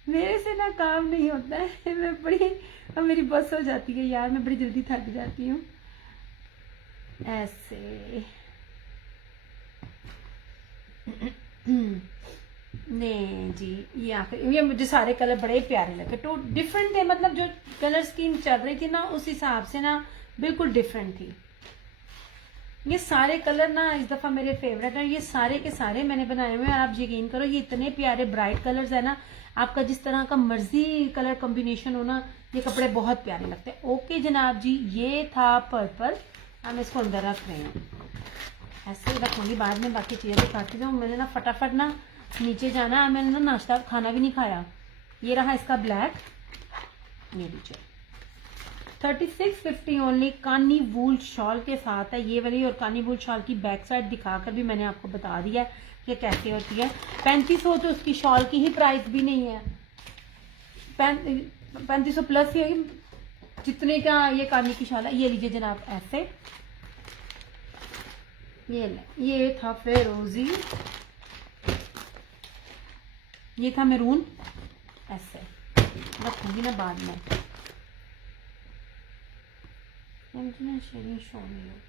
मेरे से ना काम नहीं होता है, मैं बड़ी, अब मेरी बस हो जाती है यार, मैं बड़ी जल्दी थक जाती हूँ ऐसे। नहीं जी, ये आखिर, ये मुझे सारे कलर बड़े प्यारे लगे, तो डिफरेंट थे। मतलब जो कलर स्कीम चल रही थी ना, उस हिसाब से ना बिल्कुल डिफरेंट थी। ये सारे कलर ना इस दफ़ा मेरे फेवरेट हैं। ये सारे के सारे मैंने बनाए हुए हैं, और आप यकीन करो ये इतने प्यारे ब्राइट कलर्स है ना, आपका जिस तरह का मर्जी कलर कॉम्बिनेशन हो ना, ये कपड़े बहुत प्यारे लगते हैं। ओके जनाब जी, ये था पर्पल। हम इसको अंदर रख रहे हैं, ऐसे ही रखूँगी, बाद में बाकी चीज़ें दिखाती हूँ। मैंने ना फटाफट ना नीचे जाना है, मैंने ना नाश्ता खाना भी नहीं खाया। ये रहा इसका ब्लैक, ये नीचे 3650 ओनली, कानी वूल शॉल के साथ है ये वाली। और कानी वूल शॉल की बैक साइड दिखाकर भी मैंने आपको बता दिया है कि कैसे होती है। 3500 तो उसकी शॉल की ही प्राइस भी नहीं है, 3500 प्लस ही होगी जितने का ये कानी की शॉल है। ये लीजिए जनाब, ऐसे। ये था फेरोजी, ये था मैरून, ऐसे रखूंगी ना बाद में, शेडिंग शो नहीं होगी।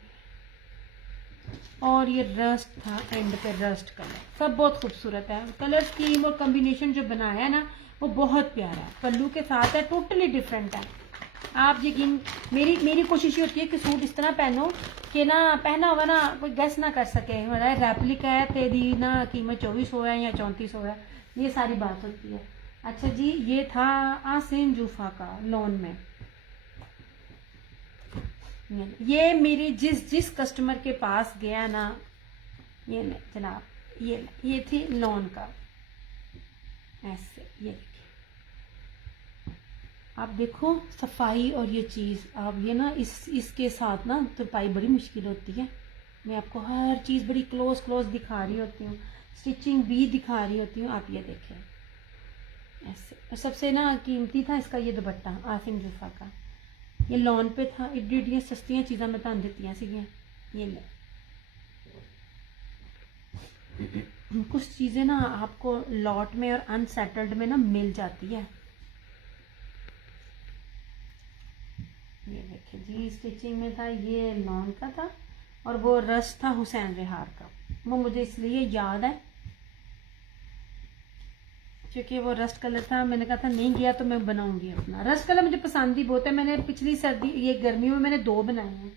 और ये रस्ट था एंड पे, रस्ट कलर, सब बहुत खूबसूरत है। कलर स्कीम और कॉम्बिनेशन जो बनाया है ना, वो बहुत प्यारा है, पल्लू के साथ है, टोटली डिफरेंट है। आप यकीन, मेरी कोशिश ये होती है कि सूट इस तरह पहनो कि ना पहना हुआ ना कोई गेस ना कर सके, मतलब रेप्लिका है, तेरी ना कीमत 2400 है या 3400 है, ये सारी बात होती है। अच्छा जी, ये था आसिन जूफा का लोन में। ये मेरी जिस कस्टमर के पास गया ना, ये ले जनाब, ये थी लोन का, ऐसे। ये आप देखो सफाई, और ये चीज़ आप ये ना इसके साथ ना तुरपाई बड़ी मुश्किल होती है, मैं आपको हर चीज़ बड़ी क्लोज क्लोज दिखा रही होती हूँ, स्टिचिंग भी दिखा रही होती हूँ। आप ये देखें ऐसे। और सबसे ना कीमती था इसका ये दुपट्टा आसिम जूफा का, ये लॉन पे था। इड्डी सस्तियाँ चीज़ां मैं तुहानू दित्तियां सीगियां। ये ले कुछ चीज़ें ना आपको लॉट में और अनसेटल्ड में ना मिल जाती है। ये देखिए जी, स्टिचिंग में था, ये लॉन का था और वो रश था हुसैन रेहार का। वो मुझे इसलिए याद है क्योंकि वो रस्ट कलर था। मैंने कहा था नहीं गया तो मैं बनाऊंगी अपना। रस्ट कलर मुझे पसंद ही बहुत है। मैंने पिछली सर्दी ये गर्मियों में मैंने 2 बनाए हैं।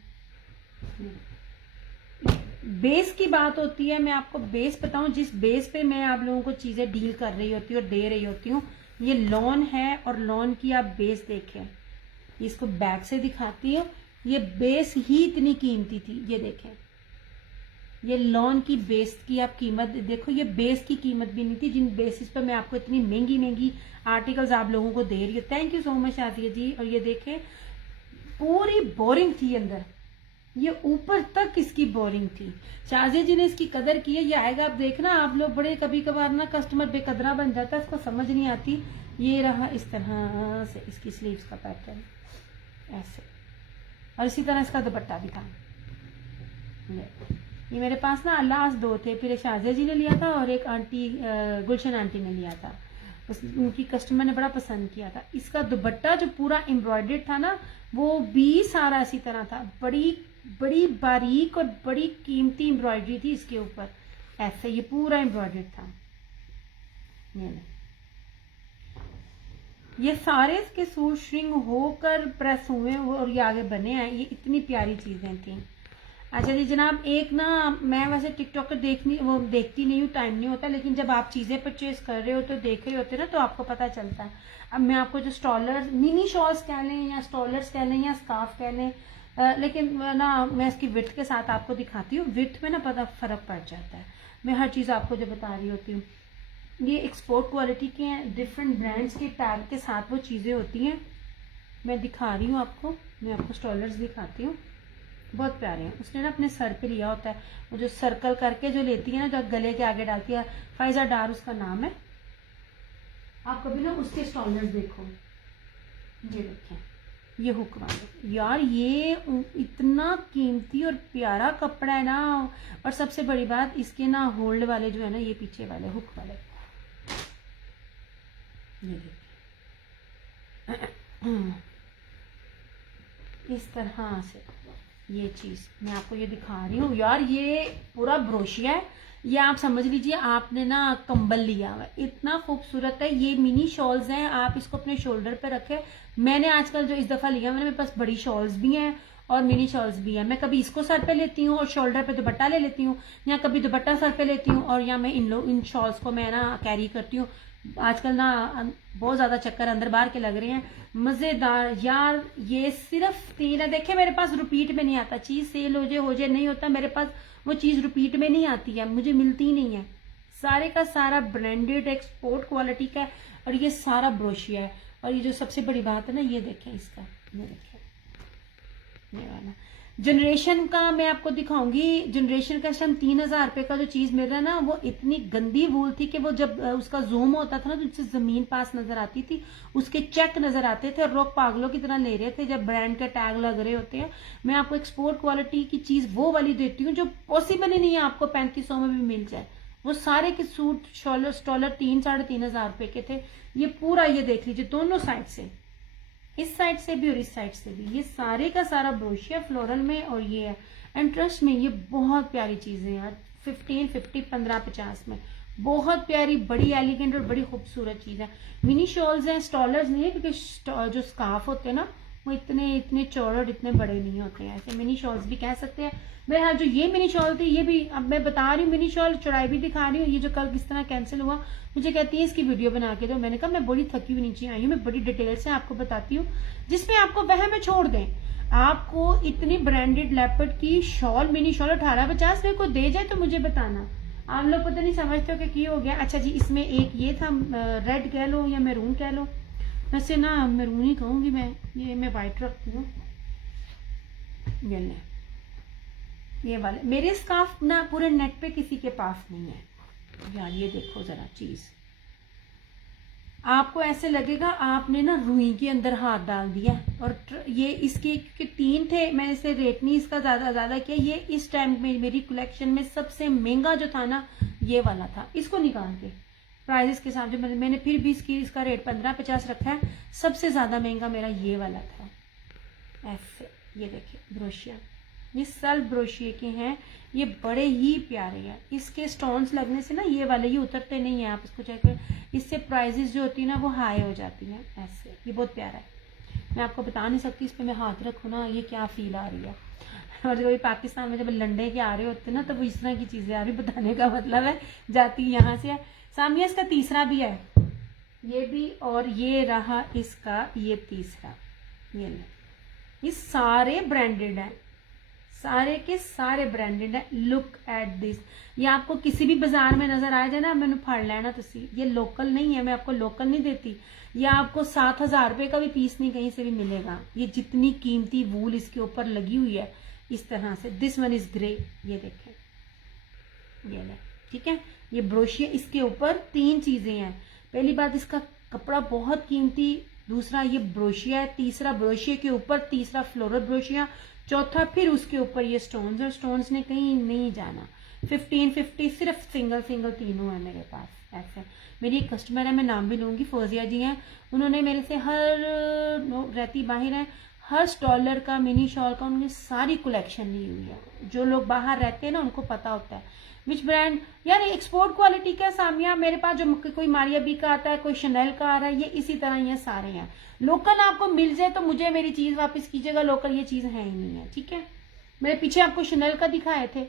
बेस की बात होती है, मैं आपको बेस बताऊं, जिस बेस पे मैं आप लोगों को चीज़ें डील कर रही होती हूँ और दे रही होती हूँ, ये लॉन है। और लॉन की आप बेस देखें, इसको बैक से दिखाती हूँ। ये बेस ही इतनी कीमती थी। ये देखें, ये लॉन की बेस की आप कीमत देखो, ये बेस की कीमत भी नहीं थी जिन बेसिस पर मैं आपको इतनी महंगी महंगी आर्टिकल्स आप लोगों को दे रही हूँ। Thank you so much Shadiya जी। और ये देखें पूरी बोरिंग थी अंदर, ये ऊपर तक इसकी बोरिंग थी। शाजिया जी ने इसकी कदर की है। ये आएगा आप देखना, आप लोग बड़े कभी कभार ना कस्टमर बेकदरा बन जाता है, इसको समझ नहीं आती। ये रहा इस तरह से इसकी स्लीव्स का पैटर्न ऐसे, और इसी तरह इसका दुपट्टा भी था। ये मेरे पास ना लास्ट 2 थे, फिर एक शाजिया जी ने लिया था और एक आंटी गुलशन आंटी ने लिया था। उनकी कस्टमर ने बड़ा पसंद किया था। इसका दुपट्टा जो पूरा एम्ब्रॉयडर्ड था ना, वो भी सारा इसी तरह था। बड़ी बड़ी बारीक और बड़ी कीमती एम्ब्रॉयडरी थी इसके ऊपर ऐसे। ये पूरा एम्ब्रॉयडर्ड था। ये सारे इसके सूट श्रिंग होकर प्रेस हुए और ये आगे बने हैं। ये इतनी प्यारी चीजें थी। अच्छा जी जनाब, एक ना मैं वैसे टिकटॉक देखती नहीं हूँ, टाइम नहीं होता, लेकिन जब आप चीज़ें परचेज कर रहे हो तो देख रहे होते ना, तो आपको पता चलता है। अब मैं आपको जो स्टॉलर मिनी शॉल्स कह लें या स्टॉलर्स कह लें या स्कार्फ कह लें, लेकिन ना मैं इसकी विड्थ के साथ आपको दिखाती हूँ। विड्थ में ना पता फ़र्क पड़ जाता है। मैं हर चीज़ आपको जो बता रही होती हूँ, ये एक्सपोर्ट क्वालिटी के हैं, डिफरेंट ब्रांड्स के टैग के साथ वो चीज़ें होती हैं। मैं दिखा रही हूँ आपको, मैं आपको स्टॉलर्स दिखाती हूँ, बहुत प्यारे हैं। उसने ना अपने सर पे लिया होता है, वो जो सर्कल करके जो लेती है ना, जो गले के आगे डालती है, फाइजा डार उसका नाम है। आप कभी ना उसके स्टॉलर्स देखो। ये देखें, ये हुक वाले, यार ये इतना कीमती और प्यारा कपड़ा है ना। और सबसे बड़ी बात, इसके ना होल्ड वाले जो है ना, ये पीछे वाले हुक वाले, ये देखिए इस तरह से ये चीज़ मैं आपको ये दिखा रही हूँ। यार ये पूरा ब्रोशिया है। ये आप समझ लीजिए आपने ना कंबल लिया हुआ, इतना खूबसूरत है। ये मिनी शॉल्स हैं, आप इसको अपने शोल्डर पे रखें। मैंने आजकल जो इस दफ़ा लिया, मेरे पास बड़ी शॉल्स भी हैं और मिनी शॉल्स भी हैं। मैं कभी इसको सर पे लेती हूँ और शोल्डर पे दुपट्टा ले लेती हूँ, या कभी दुपट्टा सर पे लेती हूँ और या मैं इन शॉल्स को मैं ना कैरी करती हूँ। आजकल ना बहुत ज़्यादा चक्कर अंदर बाहर के लग रहे हैं, मज़ेदार। यार ये सिर्फ 3 है। देखे मेरे पास रिपीट में नहीं आता, चीज़ सेल हो जाए नहीं होता मेरे पास, वो चीज़ रिपीट में नहीं आती है, मुझे मिलती ही नहीं है। सारे का सारा ब्रांडेड एक्सपोर्ट क्वालिटी का है और ये सारा ब्रोशिया है। और ये जो सबसे बड़ी बात है ना, ये देखें इसका, ये देखें ये वाला जनरेशन का मैं आपको दिखाऊंगी। जनरेशन का इस टाइम 3000 रुपये का जो चीज मिल रहा है ना, वो इतनी गंदी वूल थी कि वो जब उसका जूम होता था ना, तो उससे जमीन पास नजर आती थी, उसके चेक नजर आते थे और लोग पागलों की तरह ले रहे थे जब ब्रांड के टैग लग रहे होते हैं। मैं आपको एक्सपोर्ट क्वालिटी की चीज वो वाली देती हूँ जो पॉसिबल ही नहीं है आपको 3500 में भी मिल जाए। वो सारे के सूट स्टॉलर 3-3.5 रुपए के थे। ये पूरा ये देख लीजिए, दोनों साइड से, इस साइड से भी और इस साइड से भी, ये सारे का सारा ब्रोशिया फ्लोरल में और ये है। एंड ट्रस्ट में ये बहुत प्यारी चीजें यार, 15, 50, 15, 50 में बहुत प्यारी, बड़ी एलिगेंट और बड़ी खूबसूरत चीज है। मिनी शॉल्स हैं, स्टॉलर्स नहीं है, क्योंकि जो स्कार्फ होते हैं ना, वो इतने चौड़े और इतने बड़े नहीं होते हैं। ऐसे मिनी शॉल्स भी कह सकते हैं। बहरहाल जो ये मिनी शॉल थी, ये भी अब मैं बता रही हूँ, मिनी शॉल चौड़ाई भी दिखा रही हूँ। ये जो कल किस तरह कैंसिल हुआ, मुझे कहती है इसकी वीडियो बना के दो। मैंने कहा मैं बड़ी थकी हुई नीचे आई हूँ, मैं बड़ी डिटेल से आपको बताती हूँ, जिसमें आपको वह में छोड़ दें। आपको इतनी ब्रांडेड लेपर्ड की शॉल, मिनी शॉल 1850 में को दे जाए तो मुझे बताना। आप लोग पता नहीं समझते हो कि हो गया। अच्छा जी, इसमें एक ये था, रेड कह लो या मैरून कह लो, वैसे ना मैरून ही कहूंगी मैं, ये मैं व्हाइट रखती हूँ। ये वाले मेरे स्कार्फ ना पूरे नेट पे किसी के पास नहीं है यार। ये देखो जरा चीज, आपको ऐसे लगेगा आपने ना रुई के अंदर हाथ डाल दिया। और ये इसके क्योंकि 3 थे, मैंने इसे रेट नहीं इसका ज्यादा किया। ये इस टाइम में मेरी कलेक्शन में सबसे महंगा जो था ना ये वाला था। इसको निकाल के प्राइजेस के साथ जो मैंने फिर भी इसका रेट 15-50 रखा है। सबसे ज्यादा महंगा मेरा ये वाला था। ऐसे ये देखिए ब्रोशिया, ये सेल्फ ब्रोशिया के हैं। ये बड़े ही प्यारे हैं। इसके स्टोन्स लगने से ना ये वाले ये उतरते नहीं है, आप इसको चेक करें। इससे प्राइजेस जो होती है ना वो हाई हो जाती हैं। ऐसे ये बहुत प्यारा है। मैं आपको बता नहीं सकती, इस पर मैं हाथ रखूँ ना ये क्या फील आ रही है। और जब पाकिस्तान में जब लंडे के आ रहे होते ना तो वो इस तरह की चीजें आ रही। बताने का मतलब है जाती यहाँ से है। सामने इसका तीसरा भी है, ये भी, और ये रहा इसका ये तीसरा। ये सारे ब्रांडेड हैं, सारे के सारे ब्रांडेड है। Look at this. ये आपको किसी भी बाजार में नजर आ जाए ना मैंने फाड़ लेना तुसी। ये लोकल नहीं है, मैं आपको लोकल नहीं देती। ये आपको 7,000 रुपए का भी पीस नहीं कहीं से भी मिलेगा। ये जितनी कीमती वूल इसके ऊपर लगी हुई है इस तरह से। दिस वन इज ग्रे, ये देखें, ये ले, ठीक है। ये ब्रोशिया, इसके ऊपर 3 चीजें हैं। पहली बात इसका कपड़ा बहुत कीमती, दूसरा ये ब्रोशिया है, तीसरा ब्रोशिया के ऊपर तीसरा फ्लोरल ब्रोशिया, चौथा फिर उसके ऊपर ये स्टोन्स। और स्टोन्स ने कहीं नहीं जाना। 1550 सिर्फ सिंगल तीनों है मेरे पास। ऐसे मेरी एक कस्टमर है, मैं नाम भी लूंगी, फौजिया जी हैं। उन्होंने मेरे से रहती बाहर है, हर स्टॉलर का मिनी शॉल का उन्होंने सारी कलेक्शन ली हुई है। जो लोग बाहर रहते हैं ना उनको पता होता है विच ब्रांड। यार एक्सपोर्ट क्वालिटी का सामिया मेरे पास जो कोई मारिया बी का आता है, कोई शनेल का आ रहा है, ये इसी तरह ये सारे हैं। लोकल आपको मिल जाए तो मुझे मेरी चीज वापस कीजिएगा, लोकल ये चीज है ही नहीं है, ठीक है। मेरे पीछे आपको शनेल का दिखाए थे,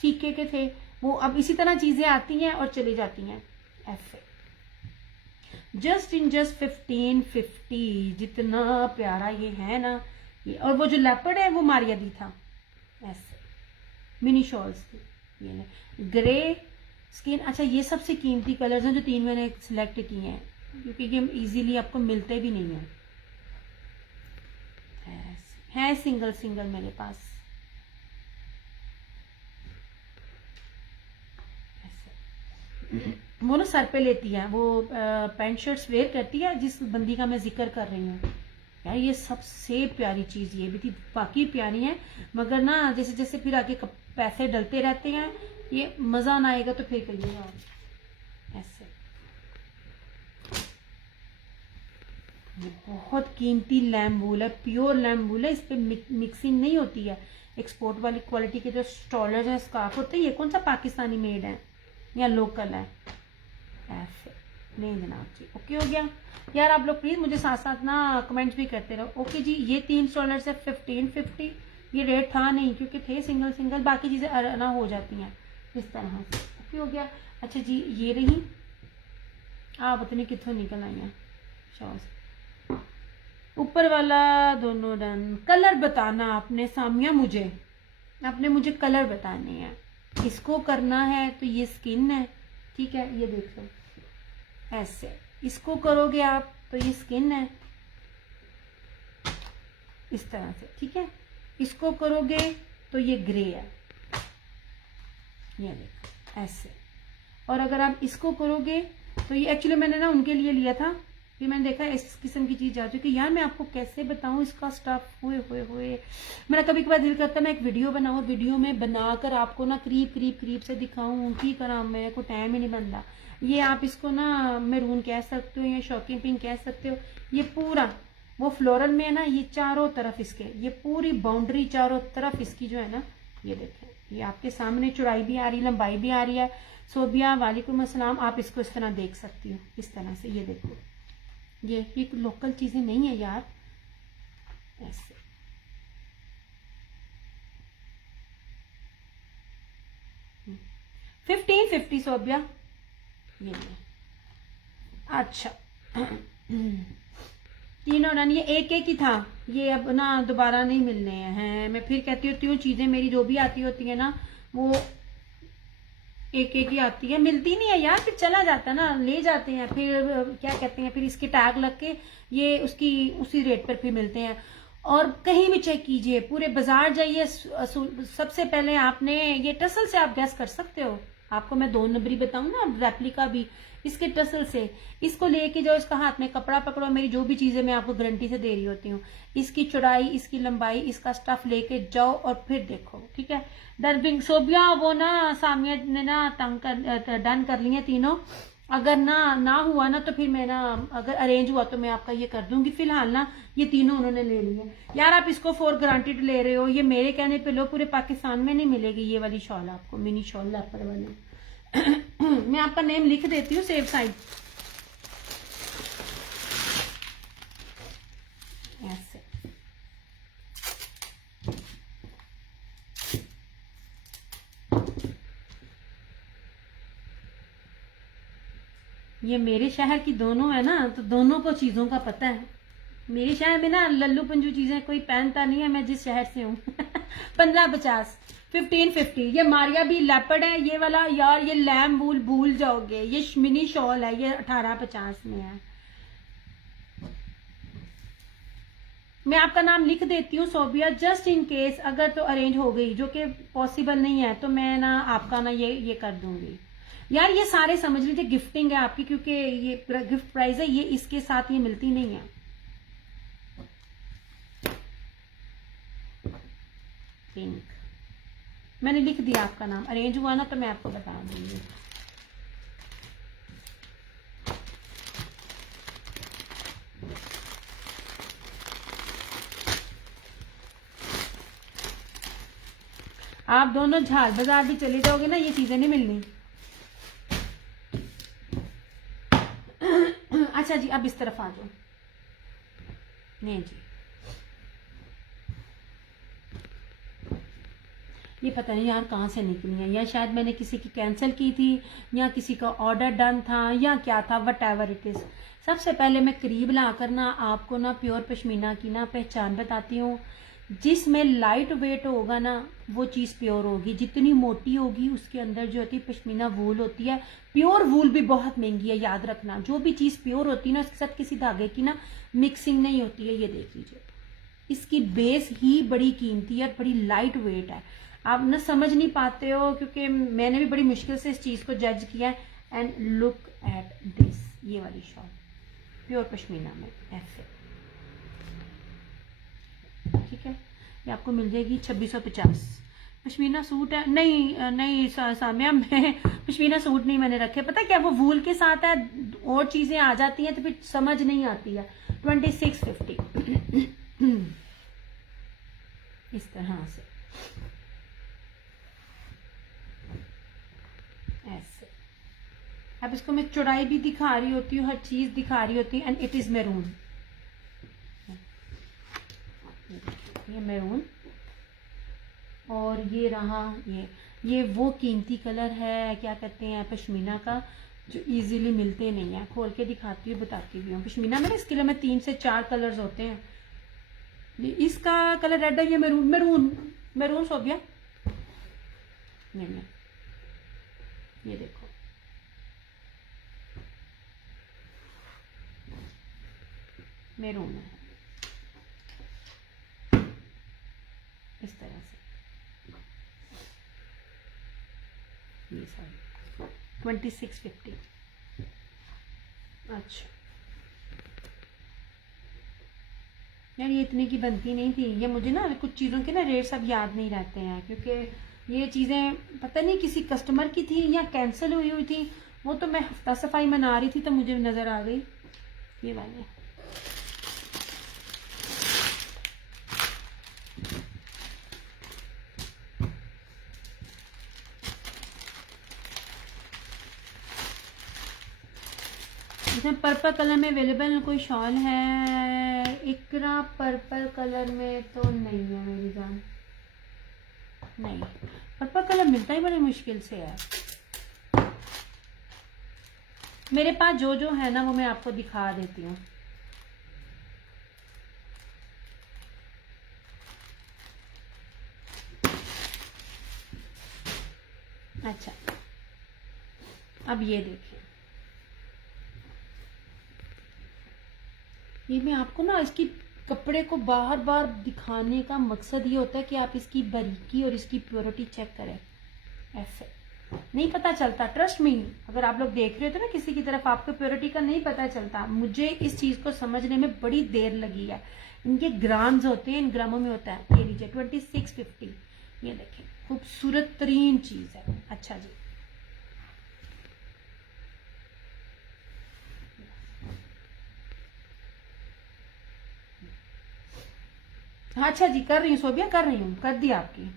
फीके के थे वो। अब इसी तरह चीजें आती हैं और चली जाती हैं ऐसे। जस्ट 1550, जितना प्यारा ये है ना ये। और वो जो लेपर्ड है वो मारिया दी था। ऐसे मिनी शॉल्स थी, ये ग्रे स्किन। अच्छा ये सबसे कीमती कलर्स हैं जो 3 मैंने सिलेक्ट किए हैं क्योंकि ये इजीली आपको मिलते भी नहीं है सिंगल मेरे पास। वो ना सर पे लेती है, वो पैंट शर्ट्स वेयर करती है जिस बंदी का मैं जिक्र कर रही हूँ। यार ये सबसे प्यारी चीज ये भी थी, बाकी प्यारी है मगर ना जैसे जैसे फिर आगे पैसे डलते रहते हैं, ये मजा ना आएगा तो फिर करिएगा ऐसे। ये बहुत कीमती लैम्ब वूल है, प्योर लैम्ब वूल है। इस पे मिक्सिंग नहीं होती है। एक्सपोर्ट वाली क्वालिटी के जो स्टॉलर्स हैं, स्कार्फ होते हैं, ये कौन सा पाकिस्तानी मेड है या लोकल है ऐसे। नहीं जनाब जी, ओके हो गया। यार आप लोग प्लीज मुझे साथ साथ ना कमेंट्स भी करते रहो। ओके जी, ये 3 स्टॉलर्स है 1550। ये रेट था नहीं क्योंकि थे सिंगल, बाकी चीजें ना हो जाती हैं इस तरह से। ओके हो गया। अच्छा जी ये रही, आप पता कितों निकल आई हैं शॉर्ट्स। ऊपर वाला दोनों डन। कलर बताना आपने सामिया, आपने मुझे कलर बताने हैं। इसको करना है तो ये स्किन है, ठीक है, ये देख लो ऐसे। इसको करोगे आप तो ये स्किन है इस तरह से, ठीक है। इसको करोगे तो ये ग्रे है, ये देखो ऐसे। और अगर आप इसको करोगे तो ये एक्चुअली मैंने ना उनके लिए लिया था, फिर मैंने देखा इस किस्म की चीज आ चुकी। यार मैं आपको कैसे बताऊं इसका स्टफ हुए मेरा कभी कभार दिल करता है मैं एक वीडियो बनाऊं, वीडियो में बनाकर आपको ना करीब से दिखाऊं की करा, मेरे को टाइम ही नहीं बनता। ये आप इसको ना मैरून कह सकते हो या शॉकिंग पिंक कह सकते हो। ये पूरा वो फ्लोरल में है ना, ये चारों तरफ इसके, ये पूरी बाउंड्री चारों तरफ इसकी जो है ना, ये देखें, ये आपके सामने चौड़ाई भी आ रही है, लंबाई भी आ रही है। सोबिया वालेकुम अस्सलाम। आप इसको इस तरह देख सकती हो, इस तरह से। ये देखो ये लोकल चीजें नहीं है यार ऐसे। $1550 सोबिया ये। अच्छा तीनों रन, ये एक ही था, ये अब ना दोबारा नहीं मिलने हैं। मैं फिर कहती होती हूँ चीजें मेरी जो भी आती होती है ना वो एक ही आती है, मिलती नहीं है यार, फिर चला जाता है ना, ले जाते हैं फिर क्या कहते हैं, फिर इसके टैग लग के ये उसकी उसी रेट पर फिर मिलते हैं। और कहीं भी चेक कीजिए, पूरे बाजार जाइए, सबसे पहले आपने ये टसल से आप गैस कर सकते हो। आपको मैं 2 नंबरी बताऊं ना, रेप्लिका भी इसके टसल से। इसको लेके जाओ, इसका हाथ में कपड़ा पकड़ो, मेरी जो भी चीजें मैं आपको गारंटी से दे रही होती हूँ, इसकी चौड़ाई, इसकी लंबाई, इसका स्टफ लेके जाओ और फिर देखो, ठीक है। डरबिंग सोबिया वो ना सामिया ने ना तंग कर डन कर लिए तीनों। अगर ना हुआ ना तो फिर मैं ना, अगर अरेंज हुआ तो मैं आपका ये कर दूंगी। फिलहाल ना ये तीनों उन्होंने ले लिए यार। आप इसको फॉर ग्रांटेड ले रहे हो, ये मेरे कहने पे लो, पूरे पाकिस्तान में नहीं मिलेगी ये वाली शॉल आपको, मिनी शॉल लैपर वाली। मैं आपका नेम लिख देती हूँ सेफ साइड, ऐसे। ये मेरे शहर की दोनों है ना, तो दोनों को चीजों का पता है। मेरे शहर में ना लल्लू पंजू चीजें कोई पहनता नहीं है, मैं जिस शहर से हूँ। 1550, 1550। ये मारिया भी लेपर्ड है ये वाला यार, ये लैम वूल भूल जाओगे, ये मिनी शॉल है, ये 1850 में है। मैं आपका नाम लिख देती हूँ सोबिया, जस्ट इन केस अगर तो अरेंज हो गई, जो कि पॉसिबल नहीं है, तो मैं ना आपका ना ये कर दूंगी यार। ये सारे समझ लीजिए गिफ्टिंग है आपकी, क्योंकि ये गिफ्ट प्राइस है, ये इसके साथ ये मिलती नहीं है। पिंक मैंने लिख दिया आपका नाम, अरेंज हुआ ना तो मैं आपको बता दूंगी। आप दोनों झाल बाजार भी चले जाओगे ना, ये चीजें नहीं मिलनी। अच्छा जी, अब इस तरफ आ जाओ। नहीं जी, ये पता नहीं यार कहाँ से निकली है, या शायद मैंने किसी की कैंसिल की थी, या किसी का ऑर्डर डन था, या क्या था, वट एवर इट इज। सबसे पहले मैं करीब लाकर ना आपको ना प्योर पश्मीना की ना पहचान बताती हूँ। जिसमें लाइट वेट होगा ना वो चीज़ प्योर होगी, जितनी मोटी होगी उसके अंदर जो होती है पश्मीना वूल होती है। प्योर वूल भी बहुत महंगी है, याद रखना। जो भी चीज़ प्योर होती है ना उसके साथ किसी धागे की ना मिक्सिंग नहीं होती है। ये देख लीजिए, इसकी बेस ही बड़ी कीमती है, बड़ी लाइट वेट है। आप ना समझ नहीं पाते हो, क्योंकि मैंने भी बड़ी मुश्किल से इस चीज़ को जज किया है। एंड लुक एट दिस, ये वाली शॉल प्योर पश्मीना में ऐसे, ठीक है। ये आपको मिल जाएगी 2650। पश्मीना सूट है, नहीं नहीं सामिया, मैं पश्मीना सूट नहीं मैंने रखे, पता क्या, वो वूल के साथ है, और चीजें आ जाती हैं तो फिर समझ नहीं आती है। 2650 इस तरह से ऐसे। अब इसको मैं चौड़ाई भी दिखा रही होती हूँ, हर चीज दिखा रही होती है। एंड इट इज मैरून, ये मैरून, और ये रहा ये वो कीमती कलर है, क्या कहते हैं, पश्मीना का, जो इजीली मिलते नहीं है। खोल के दिखाती हूँ, बताती भी हूँ। पश्मीना में ना इसके लिए मैं 3 से 4 कलर्स होते हैं। इसका कलर रेड है, ये मैरून, मैरून हो गया। ये देखो, मैरून है इस तरह से। ये सारी 2650। अच्छा यार, ये इतने की बनती नहीं थी। ये मुझे ना कुछ चीज़ों के ना रेट्स अब याद नहीं रहते हैं, क्योंकि ये चीज़ें पता नहीं किसी कस्टमर की थी या कैंसिल हुई थी। वो तो मैं हफ्ता सफाई मना रही थी तो मुझे नज़र आ गई ये वाले। इसमें पर्पल कलर में अवेलेबल कोई शॉल है इकरा? पर्पल कलर में तो नहीं है मेरी जान, नहीं। पर्पल कलर मिलता ही बड़ी मुश्किल से है। मेरे पास जो है ना वो मैं आपको दिखा देती हूँ। अच्छा, अब ये देखिए, ये मैं आपको ना इसकी कपड़े को बार बार दिखाने का मकसद ये होता है कि आप इसकी बारीकी और इसकी प्योरिटी चेक करें। ऐसे नहीं पता चलता, ट्रस्ट मी। अगर आप लोग देख रहे हो तो ना किसी की तरफ, आपको प्योरिटी का नहीं पता चलता। मुझे इस चीज को समझने में बड़ी देर लगी है। इनके ग्राम्स होते हैं, इन ग्रामों में होता है। ये लीजिए 2650, ये देखें खूबसूरत तरीन चीज है। अच्छा जी, अच्छा जी, कर रही हूँ सोबिया, कर रही हूँ, कर दी आपकी।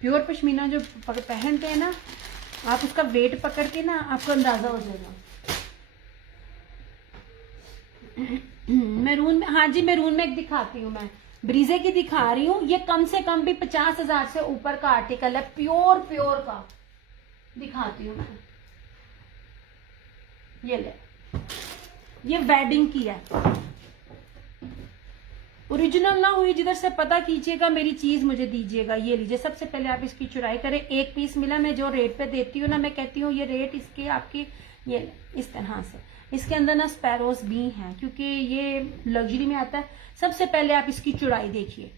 प्योर पश्मीना जो पहनते हैं ना, आप उसका वेट पकड़ के ना आपको अंदाजा हो जाएगा। मैरून में, हाँ जी मैरून में एक दिखाती हूँ, मैं ब्रीजे की दिखा रही हूँ। ये कम से कम भी 50,000 से ऊपर का आर्टिकल है, प्योर प्योर का दिखाती हूँ मैं। ये ले, ये वेडिंग की है, ओरिजिनल ना हुई जिधर से पता कीजिएगा, मेरी चीज मुझे दीजिएगा। ये लीजिए, सबसे पहले आप इसकी चुराई करें। एक पीस मिला, मैं जो रेट पे देती हूँ ना, मैं कहती हूँ ये रेट इसके आपके, ये इस तरह से। इसके अंदर ना स्पैरोस भी हैं, क्योंकि ये लग्जरी में आता है। सबसे पहले आप इसकी चुराई देखिए,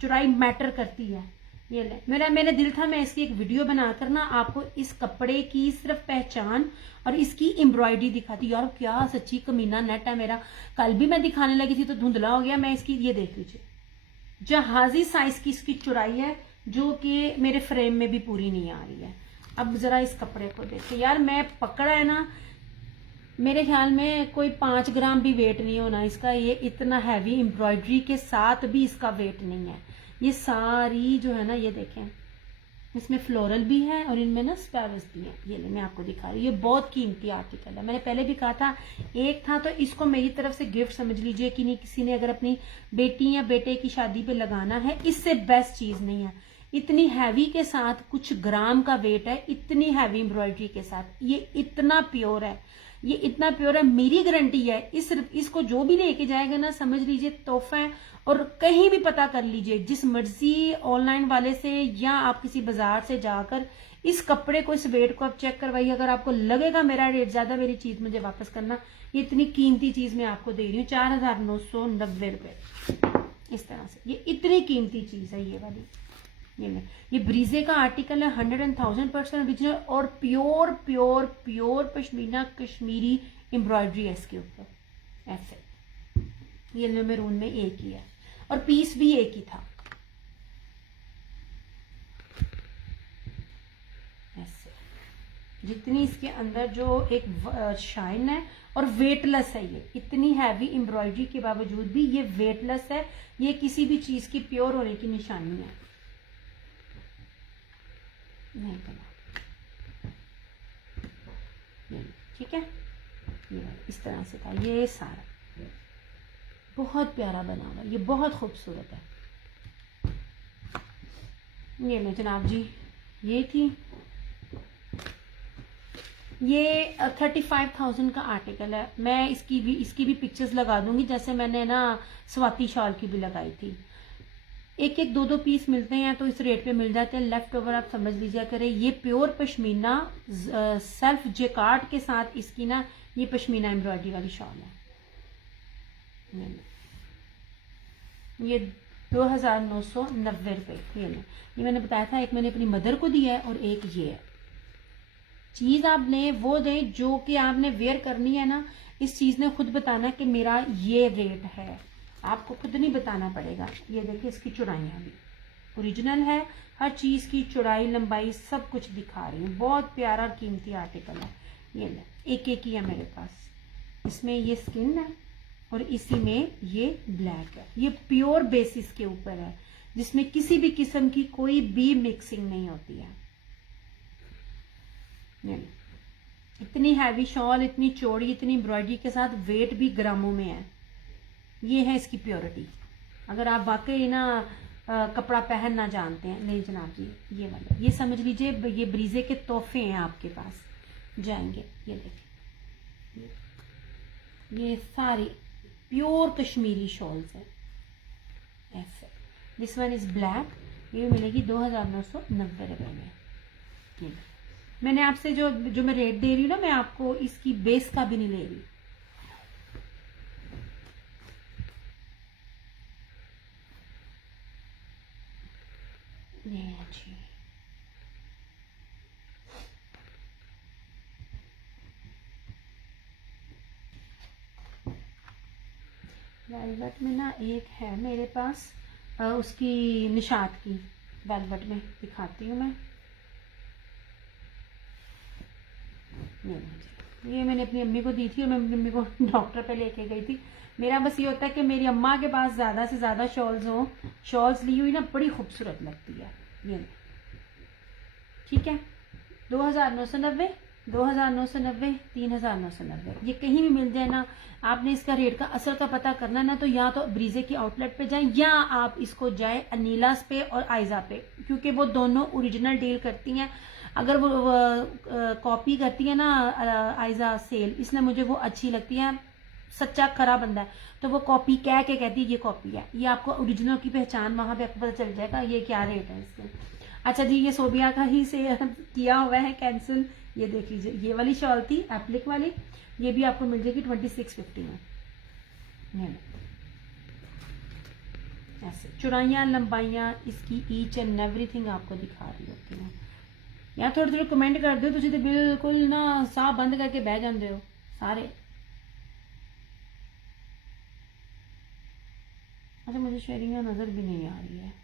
चुराई मैटर करती है। ये ले, मेरा दिल था मैं इसकी एक वीडियो बनाकर ना आपको इस कपड़े की सिर्फ पहचान और इसकी एम्ब्रॉयडरी दिखाती। यार क्या सच्ची कमीना नेट है मेरा। कल भी मैं दिखाने लगी थी तो धुंधला हो गया। मैं इसकी ये देख लीजिए, जहाजी साइज की इसकी चुराई है, जो कि मेरे फ्रेम में भी पूरी नहीं आ रही है। अब जरा इस कपड़े को देखिए यार, मैं पकड़ा है ना, मेरे ख्याल में कोई 5 ग्राम भी वेट नहीं होना इसका। ये इतना हैवी एम्ब्रॉयडरी के साथ भी इसका वेट नहीं है। ये सारी जो है ना, ये देखें, इसमें फ्लोरल भी है और इनमें ना स्पैरस भी है। ये ले, मैं आपको दिखा रही हूँ, ये बहुत कीमती आर्टिकल है। मैंने पहले भी कहा था, एक था तो इसको मेरी तरफ से गिफ्ट समझ लीजिए कि नहीं, किसी ने अगर अपनी बेटी या बेटे की शादी पे लगाना है, इससे बेस्ट चीज नहीं है। इतनी हैवी के साथ, कुछ ग्राम का वेट है, इतनी हैवी एम्ब्रॉयडरी के साथ, ये इतना प्योर है, ये इतना प्योर है, मेरी गारंटी है। इसको जो भी लेके जाएगा ना, समझ लीजिए तोहफा है। और कहीं भी पता कर लीजिए, जिस मर्जी ऑनलाइन वाले से या आप किसी बाजार से जाकर इस कपड़े को, इस वेट को आप चेक करवाइए। अगर आपको लगेगा मेरा रेट ज्यादा, मेरी चीज मुझे वापस करना। ये इतनी कीमती चीज मैं आपको दे रही हूँ, 4,990 रुपए इस तरह से। ये इतनी कीमती चीज है ये वाली। ये ब्रीजे का आर्टिकल है, 100,000% ओरिजिनल और pure pure pure pashmina Kashmiri embroidery है इसके ऊपर। ऐसे ये मैरून में एक ही है और पीस भी एक ही था। ऐसे जितनी इसके अंदर जो एक शाइन है और वेटलेस है, ये इतनी हैवी एम्ब्रॉयडरी के बावजूद भी ये वेटलेस है। ये किसी भी चीज की प्योर होने की निशानी है। नहीं बना, ठीक है। ये इस तरह से था, ये सारा बहुत प्यारा बना हुआ, ये बहुत खूबसूरत है। ये लो जनाब जी, ये थी, ये 35,000 का आर्टिकल है। मैं इसकी भी पिक्चर्स लगा दूंगी, जैसे मैंने ना स्वाति शॉल की भी लगाई थी। एक एक दो पीस मिलते हैं तो इस रेट पे मिल जाते हैं। लेफ्ट ओवर आप समझ लीजिए करें। ये प्योर पश्मीना सेल्फ जेकार्ड के साथ इसकी ना ये पश्मीना एम्ब्रॉयडरी वाली शॉल है। ये 2,990 रुपए। ये मैंने बताया था, एक मैंने अपनी मदर को दिया है और एक ये है। चीज आपने वो दें जो कि आपने वेयर करनी है ना, इस चीज ने खुद बताना कि मेरा ये रेट है, आपको खुद नहीं बताना पड़ेगा। ये देखिए इसकी चौड़ाइयाँ भी ओरिजिनल है, हर चीज की चौड़ाई लंबाई सब कुछ दिखा रही हूँ। बहुत प्यारा कीमती आर्टिकल है। ये ले, एक एक ही है मेरे पास। इसमें ये स्किन है और इसी में ये ब्लैक है। ये प्योर बेसिस के ऊपर है, जिसमें किसी भी किस्म की कोई भी मिक्सिंग नहीं होती है। इतनी हैवी शॉल, इतनी चौड़ी, इतनी एम्ब्रॉयडरी के साथ, वेट भी ग्रामों में है। ये है इसकी प्योरिटी। अगर आप वाकई ना कपड़ा पहनना जानते हैं। नहीं जनाब जी, ये वाले, ये समझ लीजिए ये ब्रीजे के तोहफे हैं आपके पास जाएंगे। ये देखिए, ये सारी प्योर कश्मीरी शॉल्स हैं ऐसे। दिस वन इज ब्लैक, ये मिलेगी 2990 रुपये में। ये मैंने आपसे जो मैं रेट दे रही हूँ ना, मैं आपको इसकी बेस का भी नहीं ले रही। ये जी वेलवेट में ना एक है मेरे पास, उसकी निशात की वेलवेट में दिखाती हूँ मैं। ये मैंने अपनी अम्मी को दी थी और मैं अपनी अम्मी को डॉक्टर पे लेके गई थी। मेरा बस ये होता है कि मेरी अम्मा के पास ज़्यादा से ज़्यादा शॉल्स हों। शॉल्स ली हुई ना बड़ी खूबसूरत लगती है। ये ठीक है, 2990, 2990, 3990, ये कहीं भी मिल जाए ना। आपने इसका रेट का असल का पता करना ना, तो या तो ब्रीजे की आउटलेट पे जाएं या आप इसको जाए अनीलास पे और आयजा पे, क्योंकि वो दोनों ओरिजिनल डील करती हैं। अगर वो कॉपी करती है ना आयजा सेल, इसने मुझे वो अच्छी लगती है। सच्चा खरा बंदा है तो वो कॉपी कह के कहती है ये कॉपी है। ये आपको ओरिजिनल की पहचान वहां पे आपको पता चल जाएगा ये क्या रेट है इसके। अच्छा जी, ये सोबिया का ही से किया हुआ है कैंसिल। ये देख लीजिए, ये वाली शॉल थी एप्लिक वाली, ये भी आपको मिल जाएगी 2650 में। ऐसे चौड़ाइयाँ लंबाइयाँ इसकी ईच एंड एवरीथिंग आपको दिखा रही होती हूँ। यहाँ थोड़े थोड़े कमेंट कर दो, तुझे तो बिल्कुल ना साह बंद करके बह जाते हो सारे। अच्छा, मुझे शेयरिंग नजर भी नहीं आ रही है।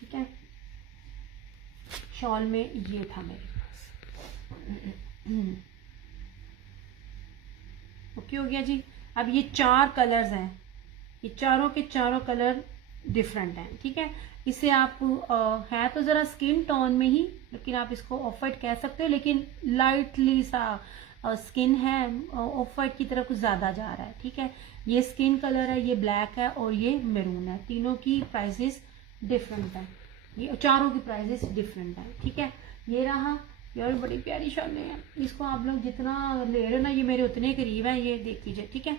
ठीक है, शॉल में ये था मेरे पास। ओके हो गया जी। अब ये 4 कलर्स हैं, ये चारों के चारों कलर डिफरेंट हैं। ठीक है, इसे आप है तो जरा स्किन टोन में ही, लेकिन आप इसको ऑफ वाइट कह सकते हो, लेकिन लाइटली सा स्किन है, ऑफ वाइट की तरफ कुछ ज्यादा जा रहा है। ठीक है, ये स्किन कलर है, ये ब्लैक है और ये मैरून है। तीनों की प्राइसेस डिफरेंट है, ये चारों की प्राइसेस डिफरेंट है। ठीक है, ये रहा, यार बड़ी प्यारी शॉलें हैं। इसको आप लोग जितना ले रहे हो ना, ये मेरे उतने करीब है। ये देख लीजिए। ठीक है,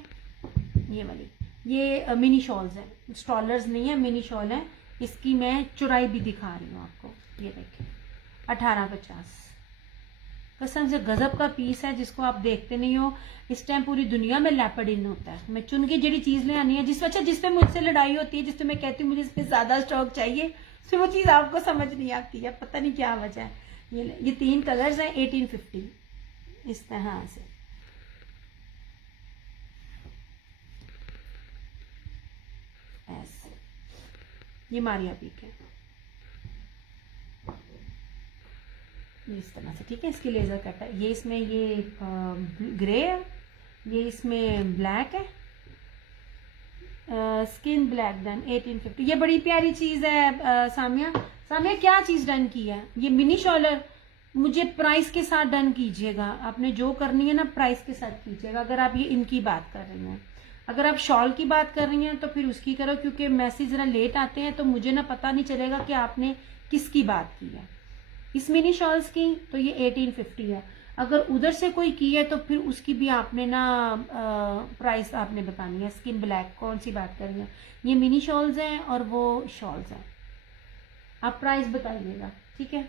ये वाली ये मिनी शॉल्स है, स्टॉलर्स नहीं है, मिनी शॉल है। इसकी मैं चौड़ाई भी दिखा रही हूँ आपको। ये देखिए 1850, कसम से गजब का पीस है, जिसको आप देखते नहीं हो। इस टाइम पूरी दुनिया में लेपर्ड इन होता है। मैं चुन के जी चीज ले आनी है, जिस अच्छा जिस पे मुझसे लड़ाई होती है, जिस पे मैं कहती हूँ मुझे इसमें ज्यादा स्टॉक चाहिए, फिर वो चीज आपको समझ नहीं आती है, पता नहीं क्या वजह है। ये 3 कलर्स हैं 1850, इस तरह से। ऐसे ये मारिया पीक है, इस तरह से। ठीक है, इसकी लेजर कट है। ये इसमें ये ग्रे है, ये इसमें ब्लैक है, स्किन ब्लैक डन 1850। ये बड़ी प्यारी चीज है। सामिया क्या चीज डन की है? ये मिनी शॉलर मुझे प्राइस के साथ डन कीजिएगा। आपने जो करनी है ना प्राइस के साथ कीजिएगा। अगर आप ये इनकी बात कर रही हैं, अगर आप शॉल की बात कर रही हैं तो फिर उसकी करो, क्योंकि मैसेज जरा लेट आते हैं तो मुझे ना पता नहीं चलेगा कि आपने किसकी बात की है। इस मिनी शॉल्स की तो ये 1850 है। अगर उधर से कोई की है तो फिर उसकी भी आपने ना प्राइस आपने बतानी है। स्किन ब्लैक कौन सी बात कर रही है? ये मिनी शॉल्स हैं और वो शॉल्स हैं, आप प्राइस बताइएगा। ठीक है,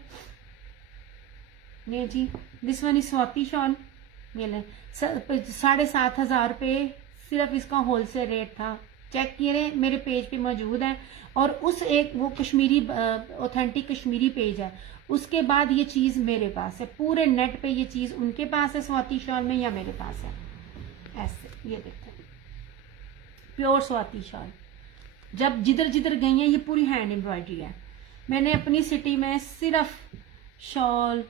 नहीं जी, this one is Swati shawl. ये ले 7,500 रुपये सिर्फ इसका होलसेल रेट था। चेक किए रहे, मेरे पेज पे मौजूद है। और उस एक वो कश्मीरी ऑथेंटिक कश्मीरी पेज है, उसके बाद ये चीज मेरे पास है। पूरे नेट पे ये चीज उनके पास है स्वाति शॉल में, या मेरे पास है। ऐसे ये देखते हैं, प्योर स्वाति शॉल। जब जिधर जिधर गई है ये पूरी हैंड एम्ब्रॉयडरी है। मैंने अपनी सिटी में सिर्फ शॉल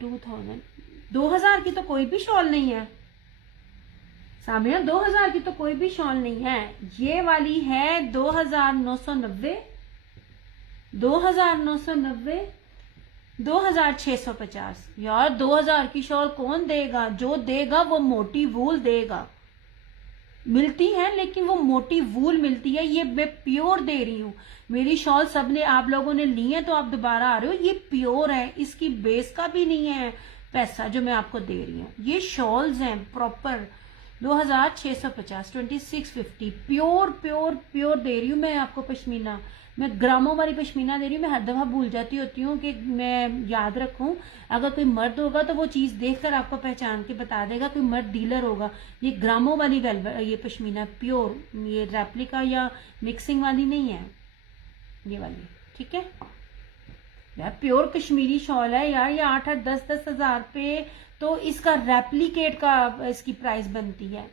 2000 की तो कोई भी शॉल नहीं है सामने, 2000 की तो कोई भी शॉल नहीं है। ये वाली है 2990, 2990, 2650 यार। 2000 की शॉल कौन देगा? जो देगा वो मोटी वूल देगा। मिलती है लेकिन वो मोटी वूल मिलती है, ये मैं प्योर दे रही हूँ। मेरी शॉल सबने, आप लोगों ने ली है तो आप दोबारा आ रहे हो। ये प्योर है, इसकी बेस का भी नहीं है पैसा जो मैं आपको दे रही हूँ। ये शॉल्स हैं प्रॉपर 2650, 2650 प्योर प्योर प्योर दे रही हूँ मैं आपको पश्मीना। मैं ग्रामों वाली पश्मीना दे रही हूँ। मैं हर दफा भूल जाती होती हूँ कि मैं याद रखूं। अगर कोई मर्द होगा तो वो चीज देखकर आपको पहचान के बता देगा, कोई मर्द डीलर होगा। ये ग्रामों वाली ये पश्मीना प्योर, ये रेप्लिका या मिक्सिंग वाली नहीं है ये वाली, ठीक है यार। प्योर कश्मीरी शॉल है यार। ये 8-8 10-10 हजार पे तो इसका रेप्लिकेट का इसकी प्राइस बनती है।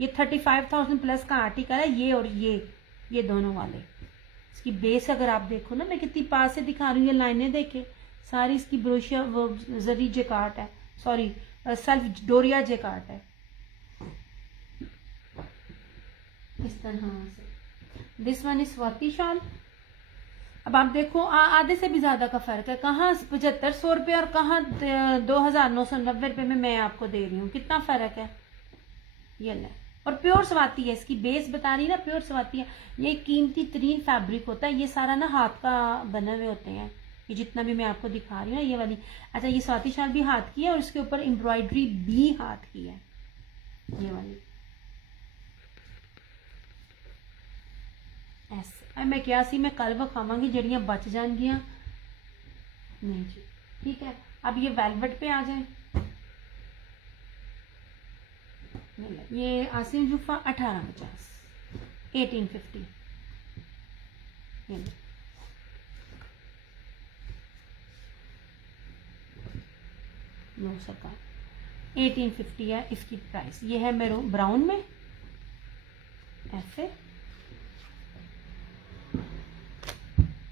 ये 35,000 प्लस का आर्टिकल है ये, और ये दोनों वाले। इसकी बेस अगर आप देखो ना, मैं कितनी पास से दिखा रही हूँ, ये लाइनें देखे सारी। इसकी ब्रोशिया वो जरी जेकार्ट है, सॉरी सेल्फ डोरिया जेकार्ट है इस तरह से। This one is Swati shawl. अब आप देखो आधे से भी ज्यादा का फर्क है। कहाँ 7500 रुपये और कहाँ 2990 रुपये में मैं आपको दे रही हूँ। कितना फर्क है ये ले। और प्योर स्वाति है, इसकी बेस बता रही ना, प्योर स्वाति है। ये कीमती तरीन फैब्रिक होता है। ये सारा ना हाथ का बने हुए होते हैं, ये जितना भी मैं आपको दिखा रही हूँ ना ये वाली। अच्छा, ये स्वाति शाल भी हाथ की है और इसके ऊपर एम्ब्रॉयडरी भी हाथ की है ये वाली। ऐसे मैं क्या सी, मैं कल विखावांगी जड़ियाँ बच जाएंगियां नहीं जी, ठीक है। अब ये वेलवेट पे आ जाए। ये आसिम जुफा 1850, 1850। नो सरकार 1850 है इसकी प्राइस। ये है मेरे ब्राउन में ऐसे।